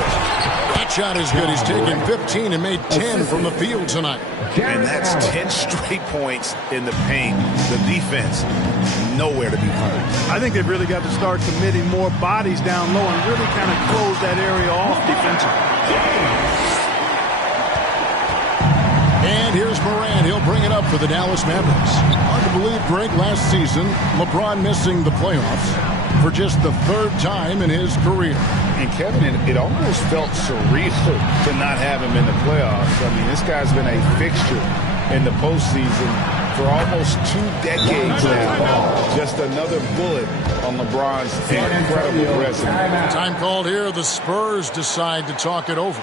That shot is good. He's taken 15 and made 10 from the field tonight. And that's 10 straight points in the paint. The defense, nowhere to be found. I think they've really got to start committing more bodies down low and really kind of close that area off defensively. And here's Morant. He'll bring it up for the Dallas Mavericks. Hard to believe, Greg, last season, LeBron missing the playoffs for just the 3rd time in his career. And Kevin, it almost felt surreal to not have him in the playoffs. I mean, this guy's been a fixture in the postseason for almost 2 decades now. Just another bullet on LeBron's incredible resume. Time called here. The Spurs decide to talk it over.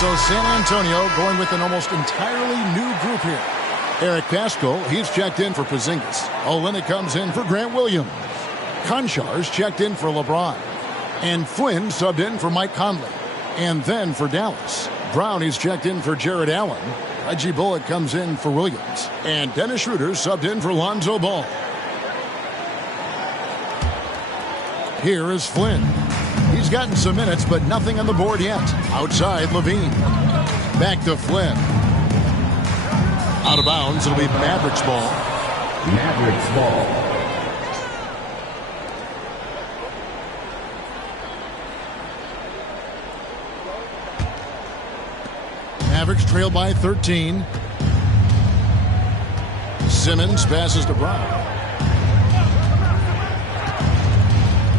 So San Antonio going with an almost entirely new group here. Eric Paschal, he's checked in for Porzingis. Olynyk comes in for Grant Williams. Konchar's checked in for LeBron. And Flynn subbed in for Mike Conley. And then for Dallas, Brownie's checked in for Jared Allen. Reggie Bullock comes in for Williams. And Dennis Schroeder subbed in for Lonzo Ball. Here is Flynn. He's gotten some minutes, but nothing on the board yet. Outside, Levine. Back to Flynn. Out of bounds, it'll be Mavericks ball. Mavericks ball. Mavericks trail by 13. Simmons passes to Brown.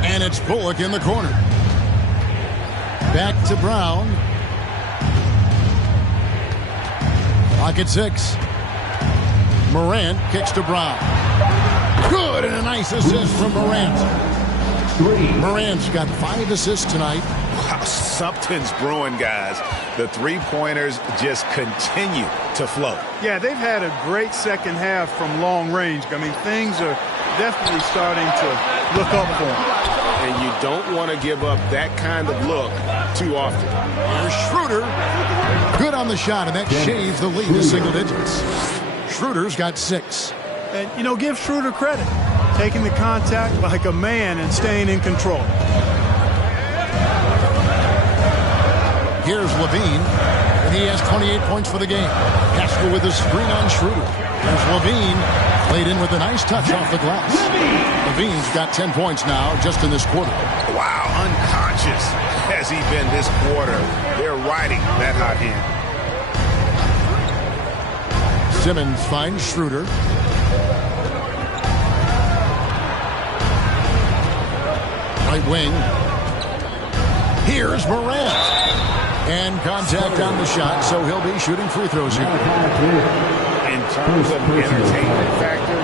And it's Bullock in the corner. Back to Brown. Clock at 6. Morant kicks to Brown. Good, and a nice assist from Morant. Morant's got 5 assists tonight. Wow, something's brewing, guys. The three-pointers just continue to flow. Yeah, they've had a great second half from long range. I mean, things are definitely starting to look up for them. And you don't want to give up that kind of look too often. Here's Schroeder. Good on the shot, and that shaves the lead to single digits. Schroeder's got 6. And, you know, give Schroeder credit. Taking the contact like a man and staying in control. Here's Levine, and he has 28 points for the game. Paschal with a screen on Schroeder. There's Levine, played in with a nice touch off the glass. Levine's got 10 points now just in this quarter. Wow, unconscious has he been this quarter. They're riding that hot hand. Simmons finds Schroeder. Right wing. Here's Morant. And contact on the shot, so he'll be shooting free throws here. In terms of entertainment factor,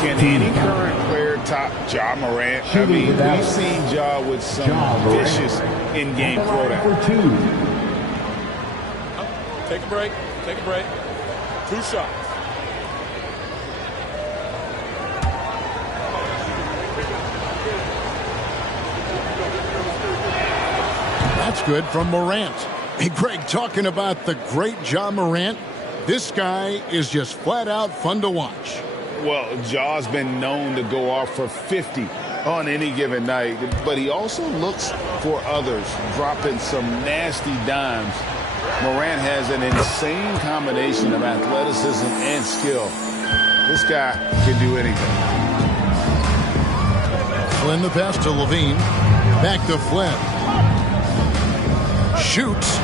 can any current player top Ja Morant. I mean, we've seen Ja with some vicious in-game throwdown. Take a break. Take a break. 2 shots. That's good from Morant. Hey, Greg, talking about the great Ja Morant, this guy is just flat out fun to watch. Well, Ja's been known to go off for 50 on any given night, but he also looks for others, dropping some nasty dimes. Morant has an insane combination of athleticism and skill. This guy can do anything. Flynn the pass to Levine. Back to Flynn. Shoots.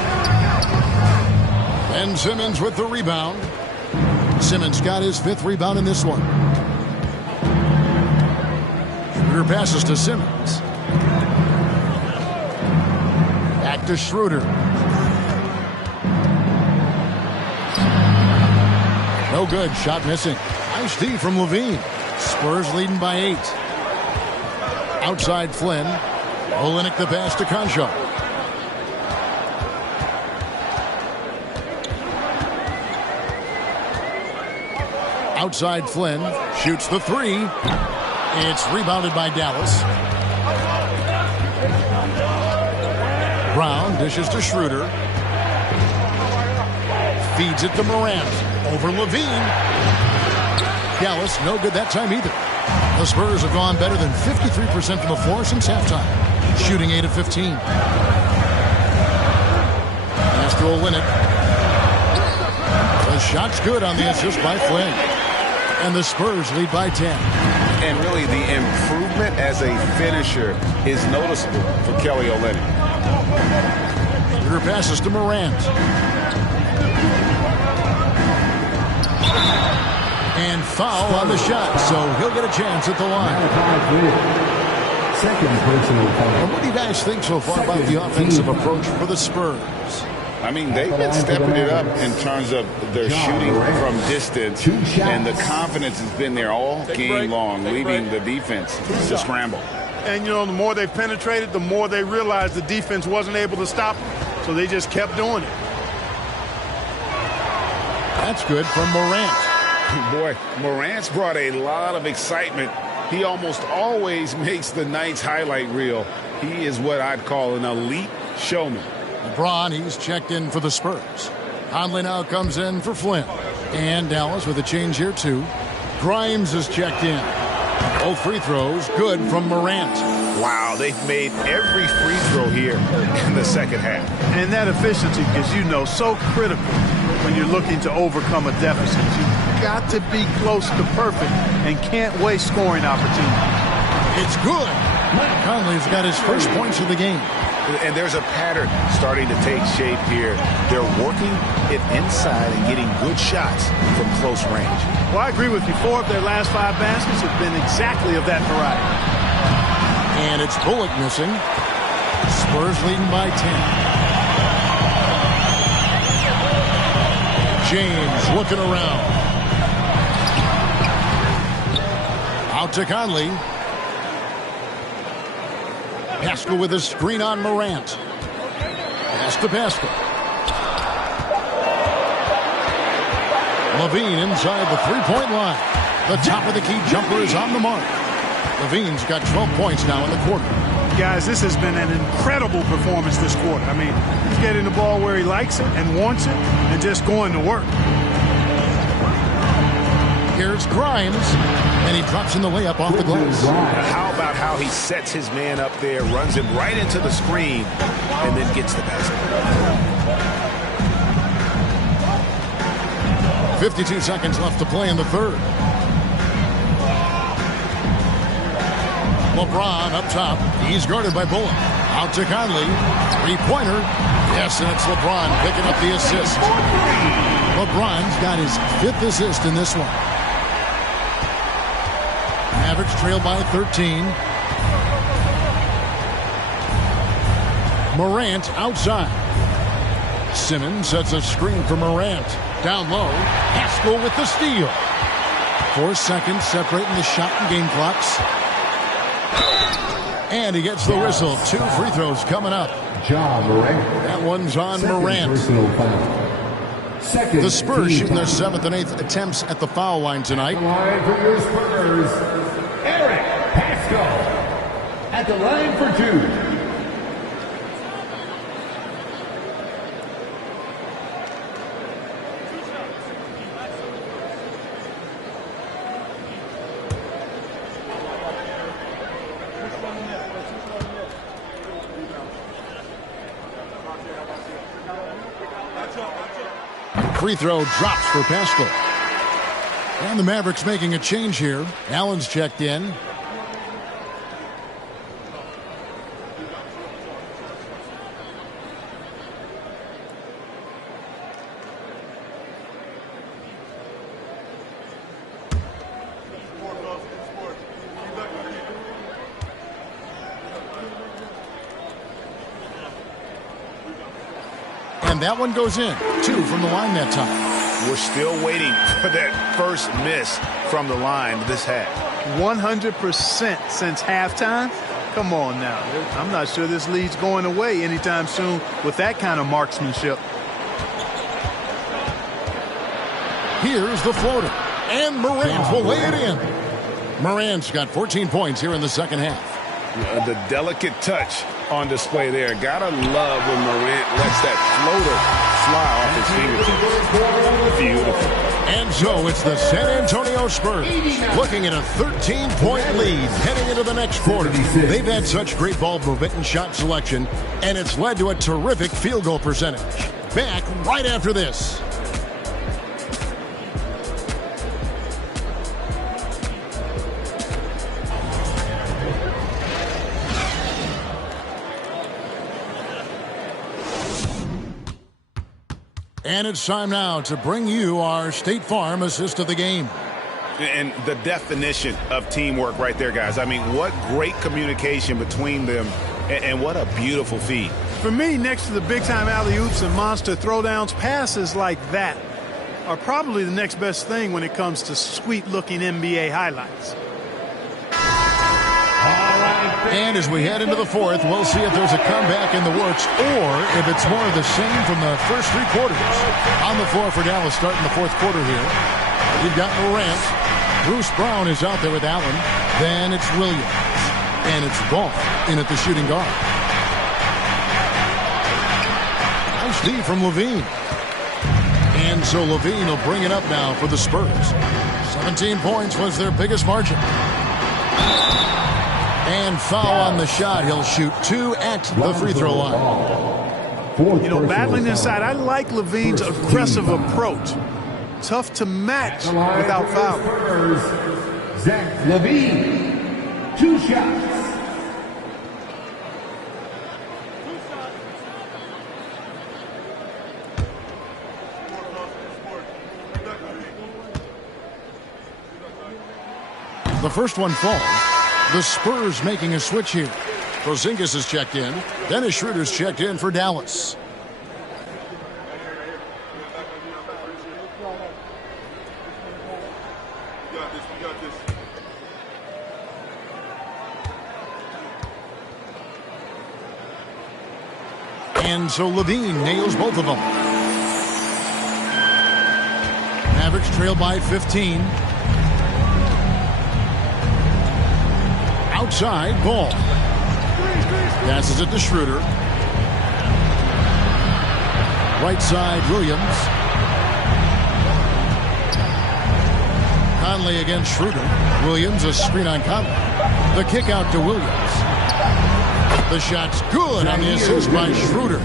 Ben Simmons with the rebound. Simmons got his 5th rebound in this one. Schroeder passes to Simmons. Back to Schroeder. No good. Shot missing. Nice D from Levine. Spurs leading by 8. Outside Flynn. Olynyk the pass to Concho. Outside Flynn. Shoots the 3. It's rebounded by Dallas. Brown dishes to Schroeder. Feeds it to Morant. Over Levine. Dallas, no good that time either. The Spurs have gone better than 53% from the floor since halftime. Shooting 8 of 15. Pass to Olynyk. The shot's good on the assist by Flynn. And the Spurs lead by 10. And really, the improvement as a finisher is noticeable for Kelly Olynyk. Schroeder passes to Morant. And foul on the shot, so he'll get a chance at the line. Second personal foul. What do you guys think so far about the offensive approach for the Spurs? I mean, they've been stepping it up in terms of their shooting from distance, and the confidence has been there all game long, leaving the defense to scramble. And, you know, the more they penetrated, the more they realized the defense wasn't able to stop them, so they just kept doing it. That's good from Morant. Boy, Morant's brought a lot of excitement. He almost always makes the night's highlight reel. He is what I'd call an elite showman. LeBron, he's checked in for the Spurs. Conley now comes in for Flynn. And Dallas with a change here, too. Grimes is checked in. Both free throws, good from Morant. Wow, they've made every free throw here in the second half. And that efficiency is, you know, so critical when you're looking to overcome a deficit. You've got to be close to perfect and can't waste scoring opportunities. It's good. Conley's got his first points of the game. And there's a pattern starting to take shape here. They're working it inside and getting good shots from close range. Well, I agree with you. 4 of their last 5 baskets have been exactly of that variety. And it's Bullock missing. Spurs leading by 10. James looking around. Out to Conley. Pascal with a screen on Morant. Pass to Pascal. Levine inside the three-point line. The top of the key jumper is on the mark. Levine's got 12 points now in the quarter. Guys, this has been an incredible performance this quarter. I mean, he's getting the ball where he likes it and wants it and just going to work. Here's Grimes, and he drops in the layup off the glass. How about how he sets his man up there, runs him right into the screen, and then gets the basket. 52 seconds left to play in the third. LeBron up top. He's guarded by Bullock. Out to Conley. Three-pointer. Yes, and it's LeBron picking up the assist. LeBron's got his 5th assist in this one. Mavericks trail by 13. Morant outside. Simmons sets a screen for Morant. Down low. Pascal with the steal. 4 seconds separating the shot and game clocks. And he gets the whistle. 2 free throws coming up. John Morant. That one's on Second Morant. personal foul. Second The Spurs team shooting their foul. 7th and 8th attempts at the foul line tonight. Line for your Spurs, Eric Pascal. At the line for 2. Free throw drops for Pascal. And the Mavericks making a change here. Allen's checked in. And that one goes in. 2 from the line that time. We're still waiting for that first miss from the line this half. 100% since halftime. Come on now. I'm not sure this lead's going away anytime soon with that kind of marksmanship. Here's the floater. And Morant will lay it in. Morant's got 14 points here in the second half. The delicate touch on display there. Gotta love when Morant lets that floater fly off his fingertips. Beautiful. And so it's the San Antonio Spurs looking at a 13-point lead heading into the next quarter. They've had such great ball movement and shot selection, and it's led to a terrific field goal percentage. Back right after this. And it's time now to bring you our State Farm assist of the game. And the definition of teamwork right there, guys. I mean, what great communication between them, and what a beautiful feed. For me, next to the big-time alley-oops and monster throwdowns, passes like that are probably the next best thing when it comes to sweet-looking NBA highlights. And as we head into the fourth, we'll see if there's a comeback in the works or if it's more of the same from the first 3 quarters. On the floor for Dallas starting the fourth quarter here. You've got Morant. Bruce Brown is out there with Allen. Then it's Williams. And it's Ball in at the shooting guard. Nice D from Levine. And so Levine will bring it up now for the Spurs. 17 points was their biggest margin. And foul on the shot. He'll shoot 2 at the free throw line. You know, battling inside, I like Levine's aggressive approach. Tough to match without foul. Zach Levine, 2 shots. The first one falls. The Spurs making a switch here. Porzingis is checked in. Dennis Schroeder's checked in for Dallas. And so Levine nails both of them. Mavericks trail by 15. Outside, Ball. Passes it to Schroeder. Right side, Williams. Conley against Schroeder. Williams, a screen on Conley. The kick out to Williams. The shot's good on the assist by Schroeder.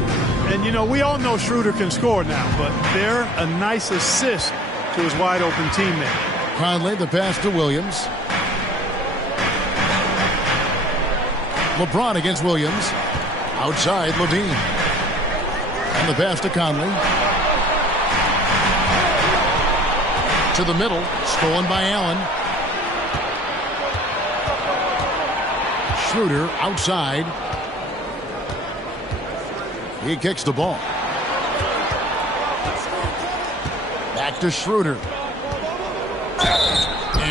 And, you know, we all know Schroeder can score now, but they're a nice assist to his wide-open teammate. Conley, the pass to Williams. LeBron against Williams. Outside, Levine. And the pass to Conley. To the middle. Stolen by Allen. Schroeder outside. He kicks the ball. Back to Schroeder.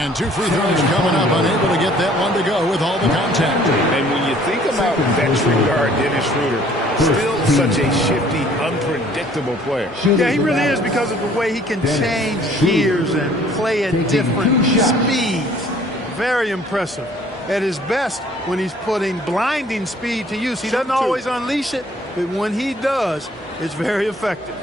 And 2 free throws coming up, unable to get that one to go with all the contact. And when you think about veteran guard Dennis Schroeder, still such a shifty, unpredictable player. Yeah, he really is, because of the way he can change gears and play at different speeds. Very impressive. At his best, when he's putting blinding speed to use, he doesn't always unleash it, but when he does, it's very effective.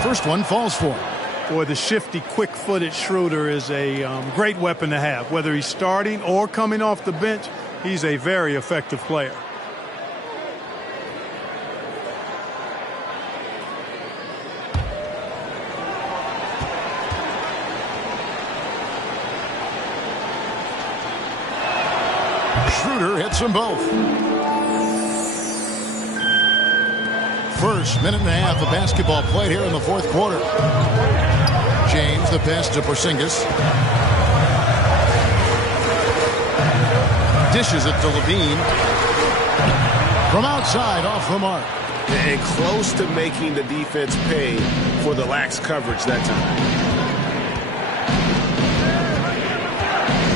First one falls for him. Boy, the shifty, quick-footed Schroeder is a great weapon to have. Whether he's starting or coming off the bench, he's a very effective player. Schroeder hits them both. First minute and a half of basketball played here in the fourth quarter. James, the pass to Porzingis. Dishes it to Levine. From outside, off the mark. And close to making the defense pay for the lax coverage that time.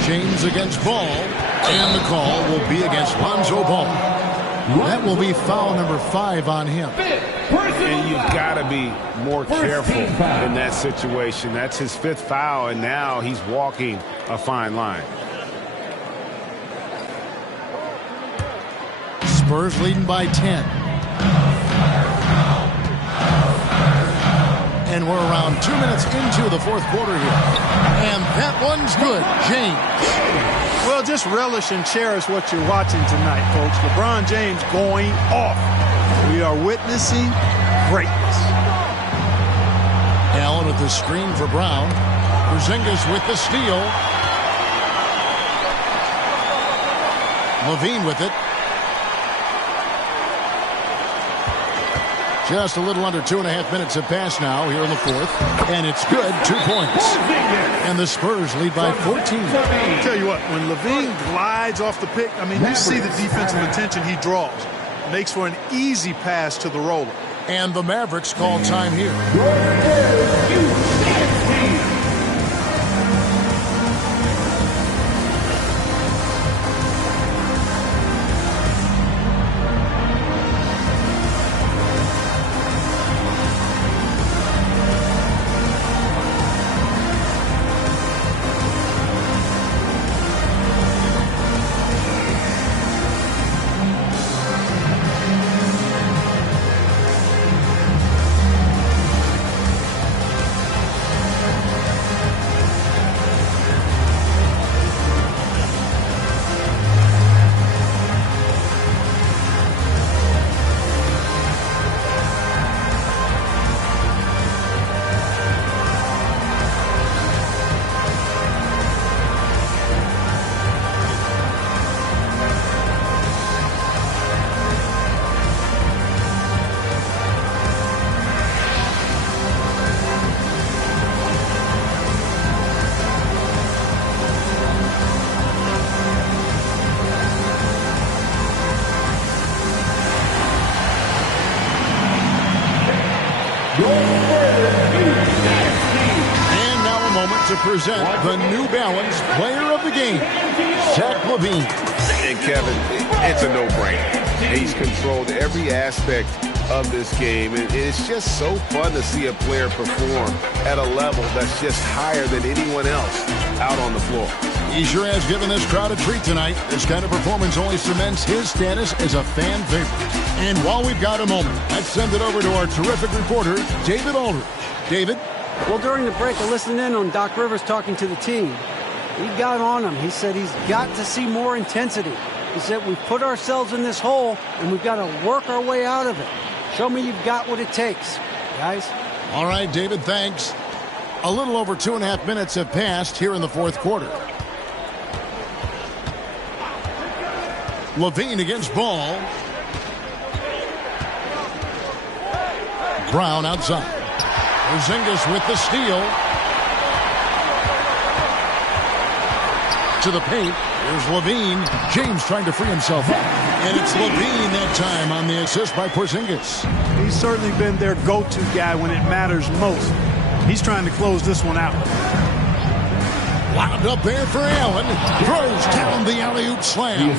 James against Ball. And the call will be against Lonzo Ball. That will be foul number 5 on him. And you've got to be more careful in that situation. That's his 5th foul, and now he's walking a fine line. Spurs leading by 10. And we're around 2 minutes into the fourth quarter here. And that one's good. James. Well, just relish and cherish what you're watching tonight, folks. LeBron James going off. We are witnessing greatness. Allen with the screen for Brown. Porzingis with the steal. Levine with it. Just a little under 2.5 minutes have passed now here in the fourth. And it's good. 2 points. And the Spurs lead by 14. I'll tell you what, when Levine glides off the pick, I mean, you see the defensive attention he draws. Makes for an easy pass to the roller. And the Mavericks call time here. To present the New Balance Player of the Game, Zach LaVine. And Kevin, it's a no-brainer. He's controlled every aspect of this game, and it's just so fun to see a player perform at a level that's just higher than anyone else out on the floor. He sure has given this crowd a treat tonight. This kind of performance only cements his status as a fan favorite. And while we've got a moment, let's send it over to our terrific reporter, David Aldridge. David? Well, during the break, I listened in on Doc Rivers talking to the team. He got on him. He said he's got to see more intensity. He said we've put ourselves in this hole, and we've got to work our way out of it. Show me you've got what it takes, guys. All right, David, thanks. A little over 2.5 minutes have passed here in the fourth quarter. Levine against Ball. Brown outside. Porzingis with the steal. To the paint. Here's Levine. James trying to free himself up. And it's Levine that time on the assist by Porzingis. He's certainly been their go-to guy when it matters most. He's trying to close this one out. Wound up there for Allen. Throws down the alley-oop slam.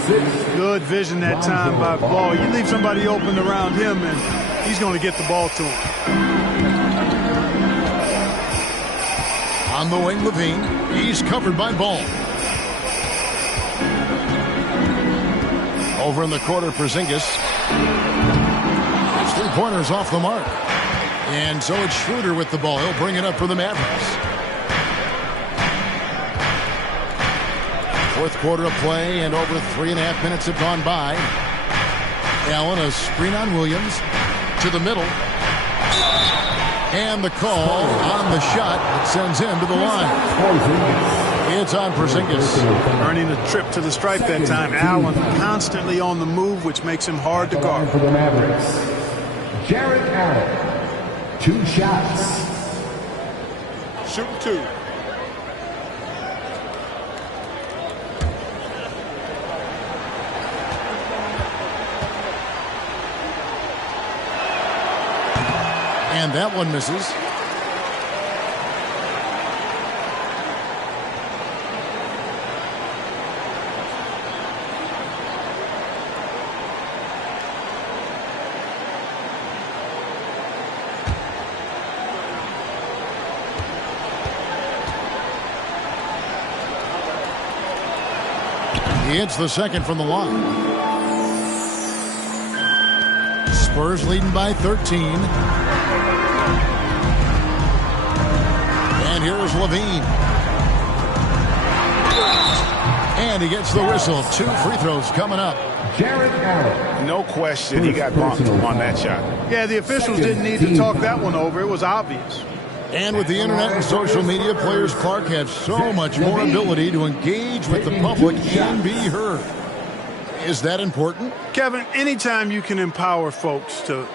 Good vision that time by Ball. You leave somebody open around him, and he's going to get the ball to him. On the wing, Levine. He's covered by Ball. Over in the corner, Porzingis. His three-pointers off the mark. And so it's Schroeder with the ball. He'll bring it up for the Mavericks. Fourth quarter of play, and over 3.5 minutes have gone by. Allen, a screen on Williams. To the middle. And the call on the shot that sends him to the line. It's on Porzingis. Earning a trip to the stripe that time. Allen constantly on the move, which makes him hard to guard. For the Mavericks, Jared Allen. 2 shots. Shooting 2. And that one misses. He hits the second from the line. Spurs leading by 13. And here's Levine. And he gets the whistle. 2 free throws coming up. Jared Allen. No question, he got bumped on that shot. Yeah, the officials didn't need to talk that one over. It was obvious. And with the internet and social media, players Clark have so much more ability to engage with the public and be heard. Is that important? Kevin, anytime you can empower folks to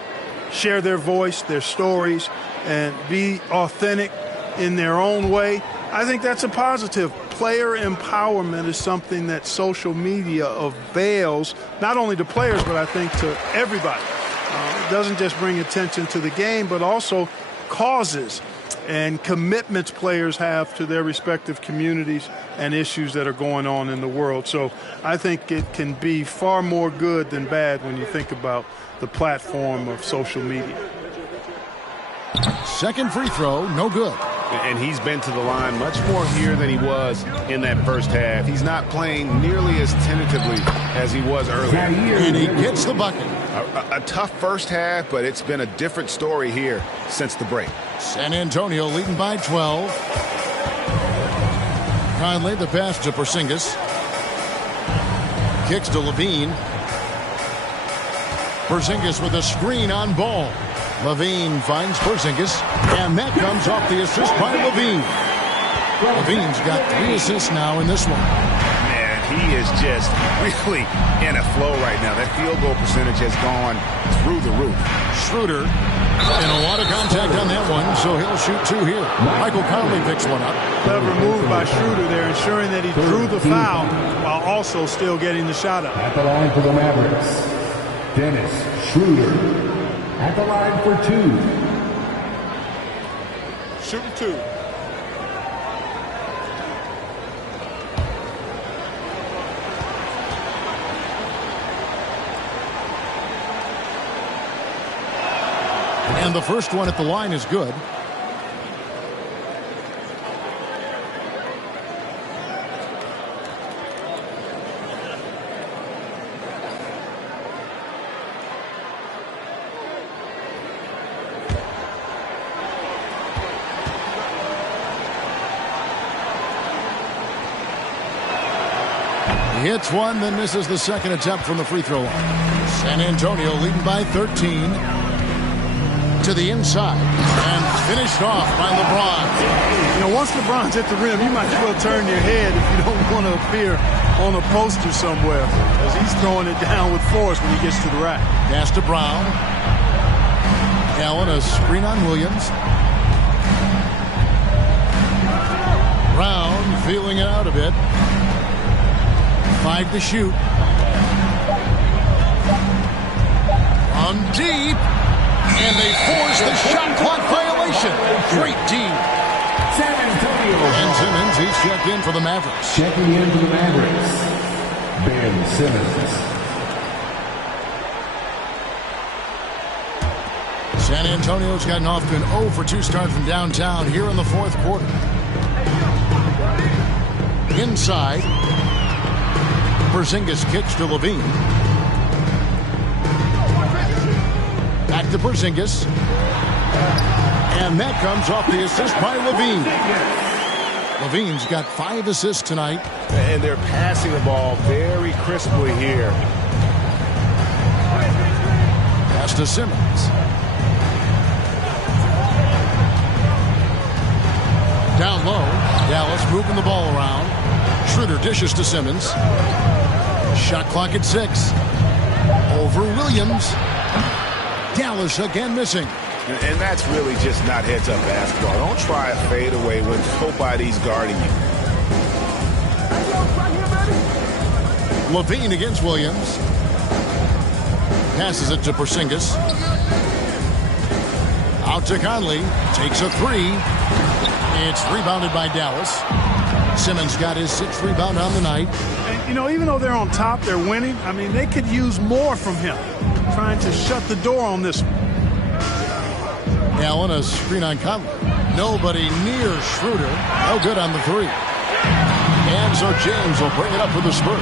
share their voice, their stories, and be authentic in their own way, I think that's a positive. Player empowerment is something that social media avails, not only to players, but I think to everybody. It doesn't just bring attention to the game, but also causes and commitments players have to their respective communities and issues that are going on in the world. So I think it can be far more good than bad when you think about the platform of social media. Second free throw, no good. And he's been to the line much more here than he was in that first half. He's not playing nearly as tentatively as he was earlier. And he gets the bucket. A tough first half, but it's been a different story here since the break. San Antonio leading by 12. Conley, the pass to Porzingis. Kicks to Levine. Porzingis with a screen on Ball. Levine finds Porzingis, and that comes off the assist by Levine. Levine's got 3 assists now in this one. Man, he is just really in a flow right now. That field goal percentage has gone through the roof. Schroeder, and a lot of contact on that one, so he'll shoot 2 here. Michael Conley picks one up. Clever move by Schroeder there, ensuring that he drew the foul while also still getting the shot up. At the line for the Mavericks, Dennis Schroeder. At the line for 2. Shooting 2. And the first one at the line is good. He hits one, then misses the second attempt from the free throw line. San Antonio leading by 13. To the inside and finished off by LeBron. You know, once LeBron's at the rim, you might as well turn your head if you don't want to appear on a poster somewhere, as he's throwing it down with force when he gets to the rack. Pass to Brown. Allen, a screen on Williams. Brown feeling it out a bit. 5 to shoot. On deep. And they force the shot clock violation. Great deep. San Antonio. Ben Simmons, he's checked in for the Mavericks. Checking in for the Mavericks, Ben Simmons. San Antonio's gotten off to an 0-for-2 start from downtown here in the fourth quarter. Inside. Porzingis kicks to Levine. Back to Porzingis. And that comes off the assist by Levine. Levine's got 5 assists tonight. And they're passing the ball very crisply here. Pass to Simmons. Down low. Dallas moving the ball around. Schroeder dishes to Simmons. Shot clock at 6. Over Williams. Dallas again missing. And that's really just not heads-up basketball. Don't try a fadeaway when nobody's guarding you. Levine against Williams. Passes it to Porzingis. Out to Conley. Takes a 3. It's rebounded by Dallas. Simmons got his 6th rebound on the night. And, you know, even though they're on top, they're winning. I mean, they could use more from him. Trying to shut the door on this. Allen, a screen on Conley. Nobody near Schroeder. No good on the 3. And so James will bring it up for the Spurs.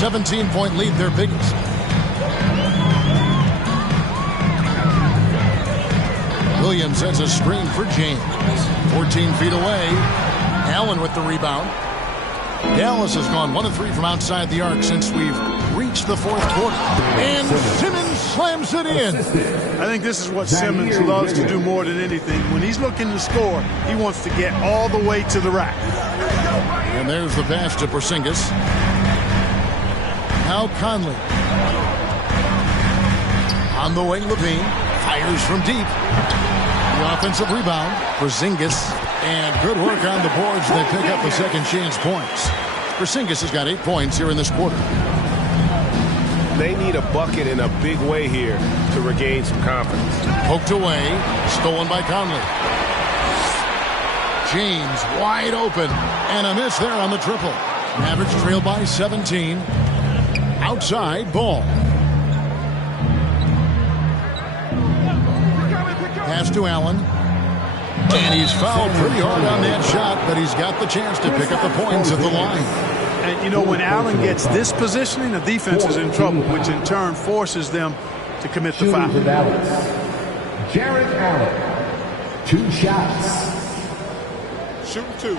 17-point lead, their biggest. Williams sends a screen for James. 14 feet away. Allen with the rebound. Dallas has gone 1 of 3 from outside the arc since we've reached the fourth quarter. And Simmons slams it in. I think this is what Simmons loves to do more than anything. When he's looking to score, he wants to get all the way to the rack. And there's the pass to Porzingis. Now Conley. On the wing, Levine. Fires from deep. The offensive rebound. Porzingis. And good work on the boards. They pick up the second chance points. Porzingis has got 8 points here in this quarter. They need a bucket in a big way here to regain some confidence. Poked away. Stolen by Conley. James wide open. And a miss there on the triple. Mavericks trail by 17. Outside ball. Pass to Allen. And he's fouled pretty hard on that shot, but he's got the chance to pick up the points at the line. And, you know, when Allen gets this positioning, the defense is in trouble, which in turn forces them to commit the foul. Jared Allen, 2 shots. Shoot 2.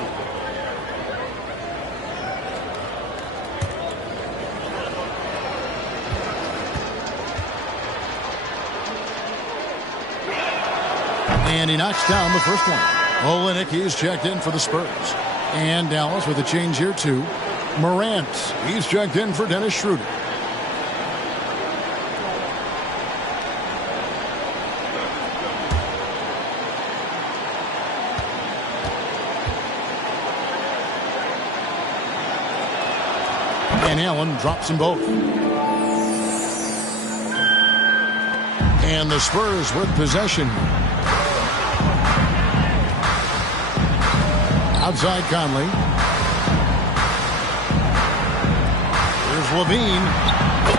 And he knocks down the first one. Olynyk, he's checked in for the Spurs. And Dallas with a change here too. Morant, he's checked in for Dennis Schroeder. And Allen drops them both. And the Spurs with possession. Outside Conley. Here's Levine.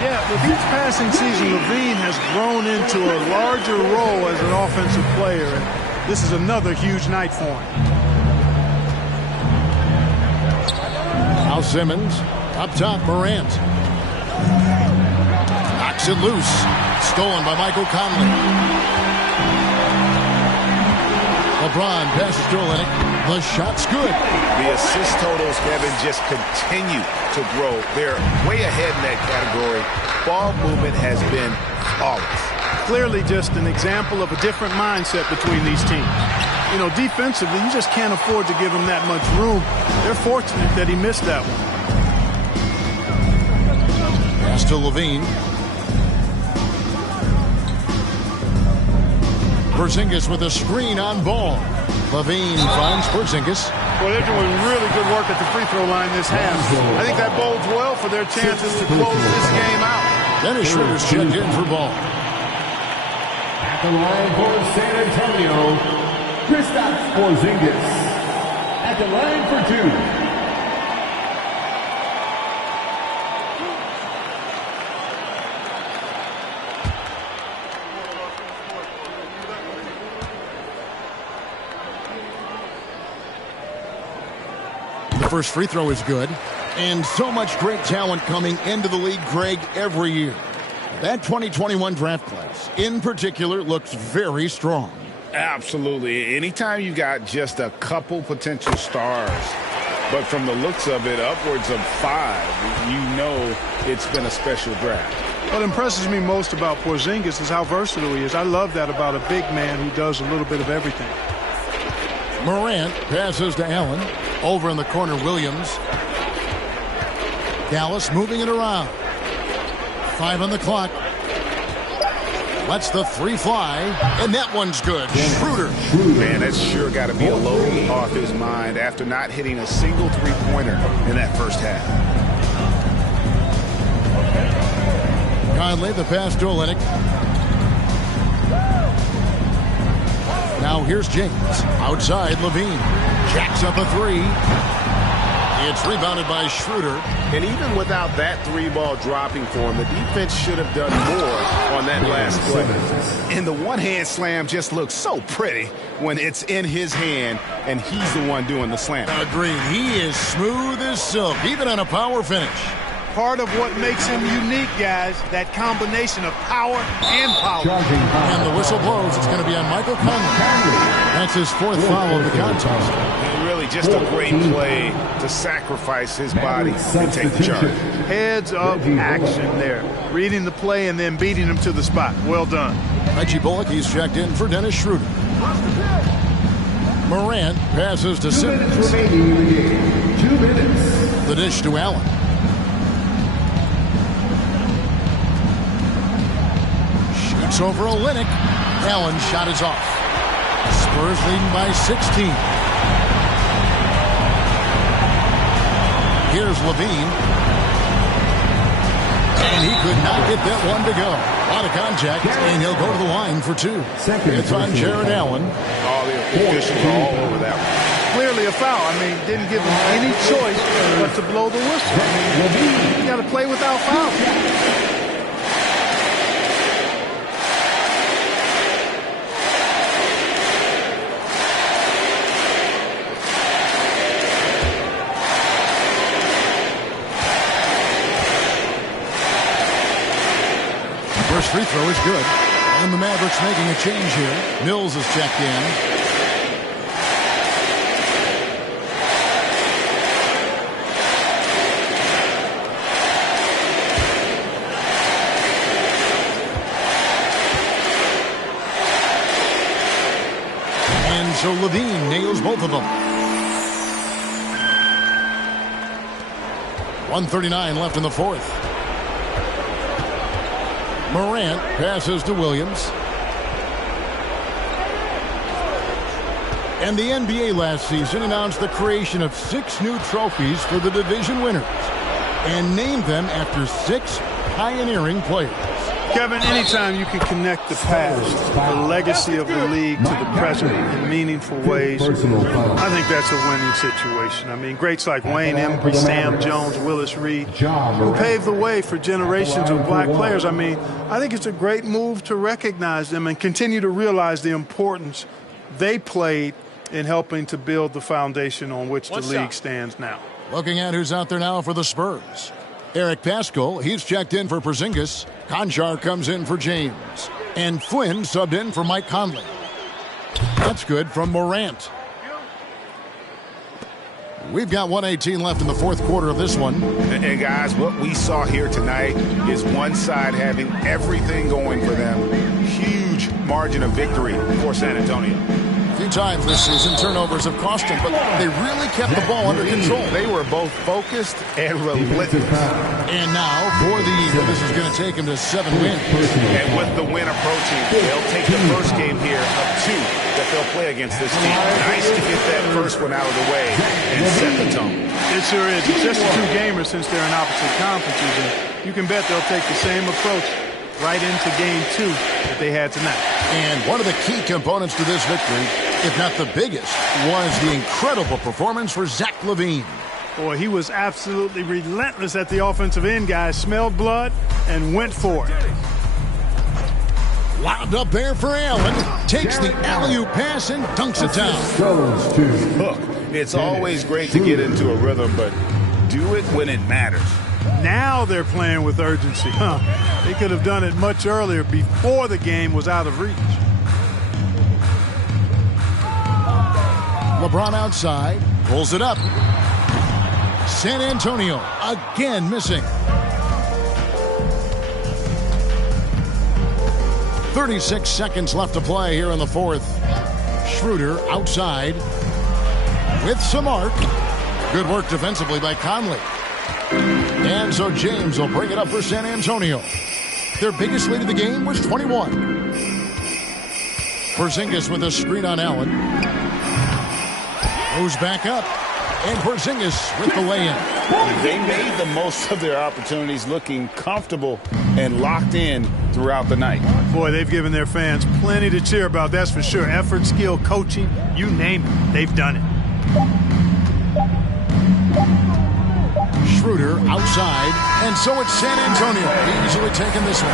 Yeah, with each passing season, Levine has grown into a larger role as an offensive player, and this is another huge night for him. Now Simmons. Up top, Morant. Knocks it loose. Stolen by Michael Conley. LeBron passes to Olynyk. The shot's good. The assist totals, Kevin, just continue to grow. They're way ahead in that category. Ball movement has been flawless. Clearly just an example of a different mindset between these teams. You know, defensively, you just can't afford to give them that much room. They're fortunate that he missed that one. Pass to Levine. Porzingis with a screen on ball. Levine finds Porzingis. Well, they're doing really good work at the free throw line this half. I think that bodes well for their chances to close this game out. Dennis Schroeder's checked in for ball. At the line for San Antonio, Kristaps Porzingis. At the line for 2. The first free throw is good. And so much great talent coming into the league, Greg, every year. That 2021 draft class, in particular, looks very strong. Absolutely. Anytime you got just a couple potential stars, but from the looks of it, upwards of 5, you know it's been a special draft. What impresses me most about Porzingis is how versatile he is. I love that about a big man who does a little bit of everything. Morant passes to Allen. Over in the corner, Williams. Dallas moving it around. 5 on the clock. Lets the 3 fly, and that one's good. Schroeder. Man, that's sure got to be a load off his mind after not hitting a single three-pointer in that first half. Conley, the pass to Olynyk. Now here's James. Outside, Levine. Jacks up a 3. It's rebounded by Schroeder. And even without that 3-ball dropping for him, the defense should have done more on that last play. And the one-hand slam just looks so pretty when it's in his hand and he's the one doing the slam. Agreed. He is smooth as silk, even on a power finish. Part of what makes him unique, guys, that combination of power and power. And the whistle blows. It's going to be on Michael Conley. That's his 4th foul of the contest. And really just a great play to sacrifice his body and take the charge. Heads up action there. Reading the play and then beating him to the spot. Well done. Reggie Bullock, he's checked in for Dennis Schroeder. Morant passes to Simmons. 2 minutes remaining in the game. 2 minutes. The dish to Allen. Shoots over Olynyk. Allen's shot is off. Spurs leading by 16. Here's Levine. And he could not get that one to go. A lot of contact, and he'll go to the line for 2. It's on Jared Allen. All the officials are all over that one. Clearly a foul. I mean, didn't give him any choice but to blow the whistle. I mean, you got to play without foul. First free throw is good. And the Mavericks making a change here. Mills is checked in. And so Levine nails both of them. 1:39 left in the 4th. Morant passes to Williams. And the NBA last season announced the creation of 6 new trophies for the division winners and named them after 6 pioneering players. Kevin, anytime you can connect the past, the legacy of the league to the present in meaningful ways, I think that's a winning situation. I mean, greats like Wayne Embry, Sam Jones, Willis Reed, who paved the way for generations of black players. I mean, I think it's a great move to recognize them and continue to realize the importance they played in helping to build the foundation on which the league stands now. Looking at who's out there now for the Spurs. Eric Paschall, he's checked in for Porzingis. Conchar comes in for James. And Flynn subbed in for Mike Conley. That's good from Morant. We've got 1:18 left in the 4th quarter of this one. And guys, what we saw here tonight is one side having everything going for them. Huge margin of victory for San Antonio. few times this season, turnovers have cost them, but they really kept the ball under control. They were both focused and relentless. And now, for the this is going to take them to 7 wins. And with the win approaching, they'll take the first game here of 2 that they'll play against this team. Nice to get that first one out of the way and set the tone. It sure is. It's just a 2-gamer since they're in opposite conferences, and you can bet they'll take the same approach right into game 2 that they had tonight. And one of the key components to this victory, if not the biggest, was the incredible performance for Zach LaVine. Boy, he was absolutely relentless at the offensive end, guys. Smelled blood and went for it. Lobbed up there for Allen. Takes the alley-oop pass and dunks it down. Look, it's always great to get into a rhythm, but do it when it matters. Now they're playing with urgency. They could have done it much earlier, before the game was out of reach. LeBron outside, pulls it up. San Antonio again missing. 36 seconds left to play here in the fourth. Schroeder outside with some arc. Good work defensively by Conley. And so James will bring it up for San Antonio. Their biggest lead of the game was 21. Porzingis with a screen on Allen. Moves back up. And Porzingis with the lay-in. They made the most of their opportunities, looking comfortable and locked in throughout the night. Boy, they've given their fans plenty to cheer about, that's for sure. Effort, skill, coaching, you name it, they've done it. Schroeder outside, and so it's San Antonio easily taking this one.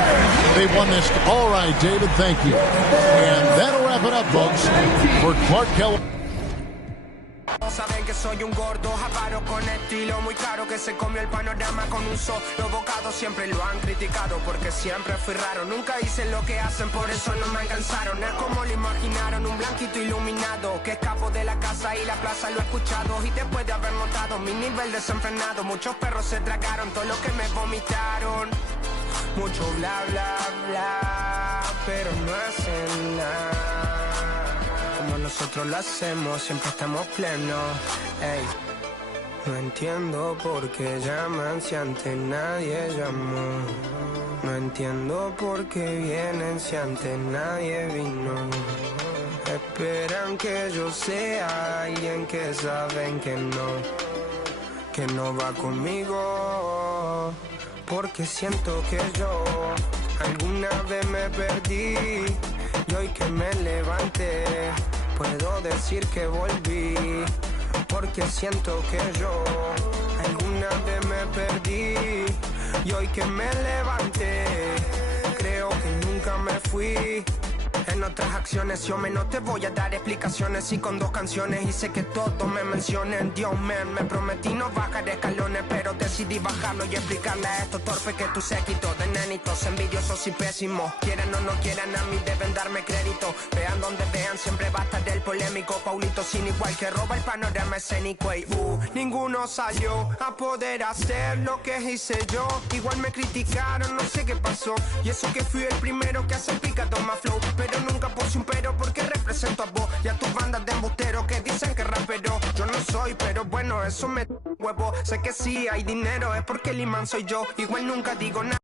They won this. All right, David, thank you. And that'll wrap it up, folks, for Clark Keller. Saben que soy un gordo, avaro con estilo muy caro, que se comió el panorama con un solo bocado. Siempre lo han criticado porque siempre fui raro. Nunca hice lo que hacen, por eso no me alcanzaron. Es como lo imaginaron, un blanquito iluminado que escapo de la casa y la plaza, lo he escuchado. Y después de haber notado mi nivel desenfrenado, muchos perros se tragaron todo lo que me vomitaron. Mucho bla bla bla, pero no hacen nada. Como nosotros lo hacemos, siempre estamos plenos. Ey. No entiendo por qué llaman si antes nadie llamó. No entiendo por qué vienen si antes nadie vino. Esperan que yo sea alguien que saben que no va conmigo. Porque siento que yo alguna vez me perdí y hoy que me levanté puedo decir que volví. Porque siento que yo alguna vez me perdí y hoy que me levanté creo que nunca me fui. En otras acciones yo no te voy a dar explicaciones y con 2 canciones hice que todos me mencionen. Dios me prometí no bajar escalones, pero decidí bajarlo y explicarle a estos torpes que tú séquito de nenitos envidiosos y pésimos. Quieran o no quieran, a mí deben darme crédito. Vean donde vean, siempre va a estar el polémico Paulito sin igual que roba el panorama escénico. Y ninguno salió a poder hacer lo que hice yo. Igual me criticaron, no sé qué pasó. Y eso que fui el primero que hace picado más flow. Pero nunca puse un pero porque represento a vos y a tus bandas de embusteros que dicen que rapero yo no soy, pero bueno, eso me huevo. Sé que sí hay dinero, es porque el imán soy yo. Igual nunca digo nada.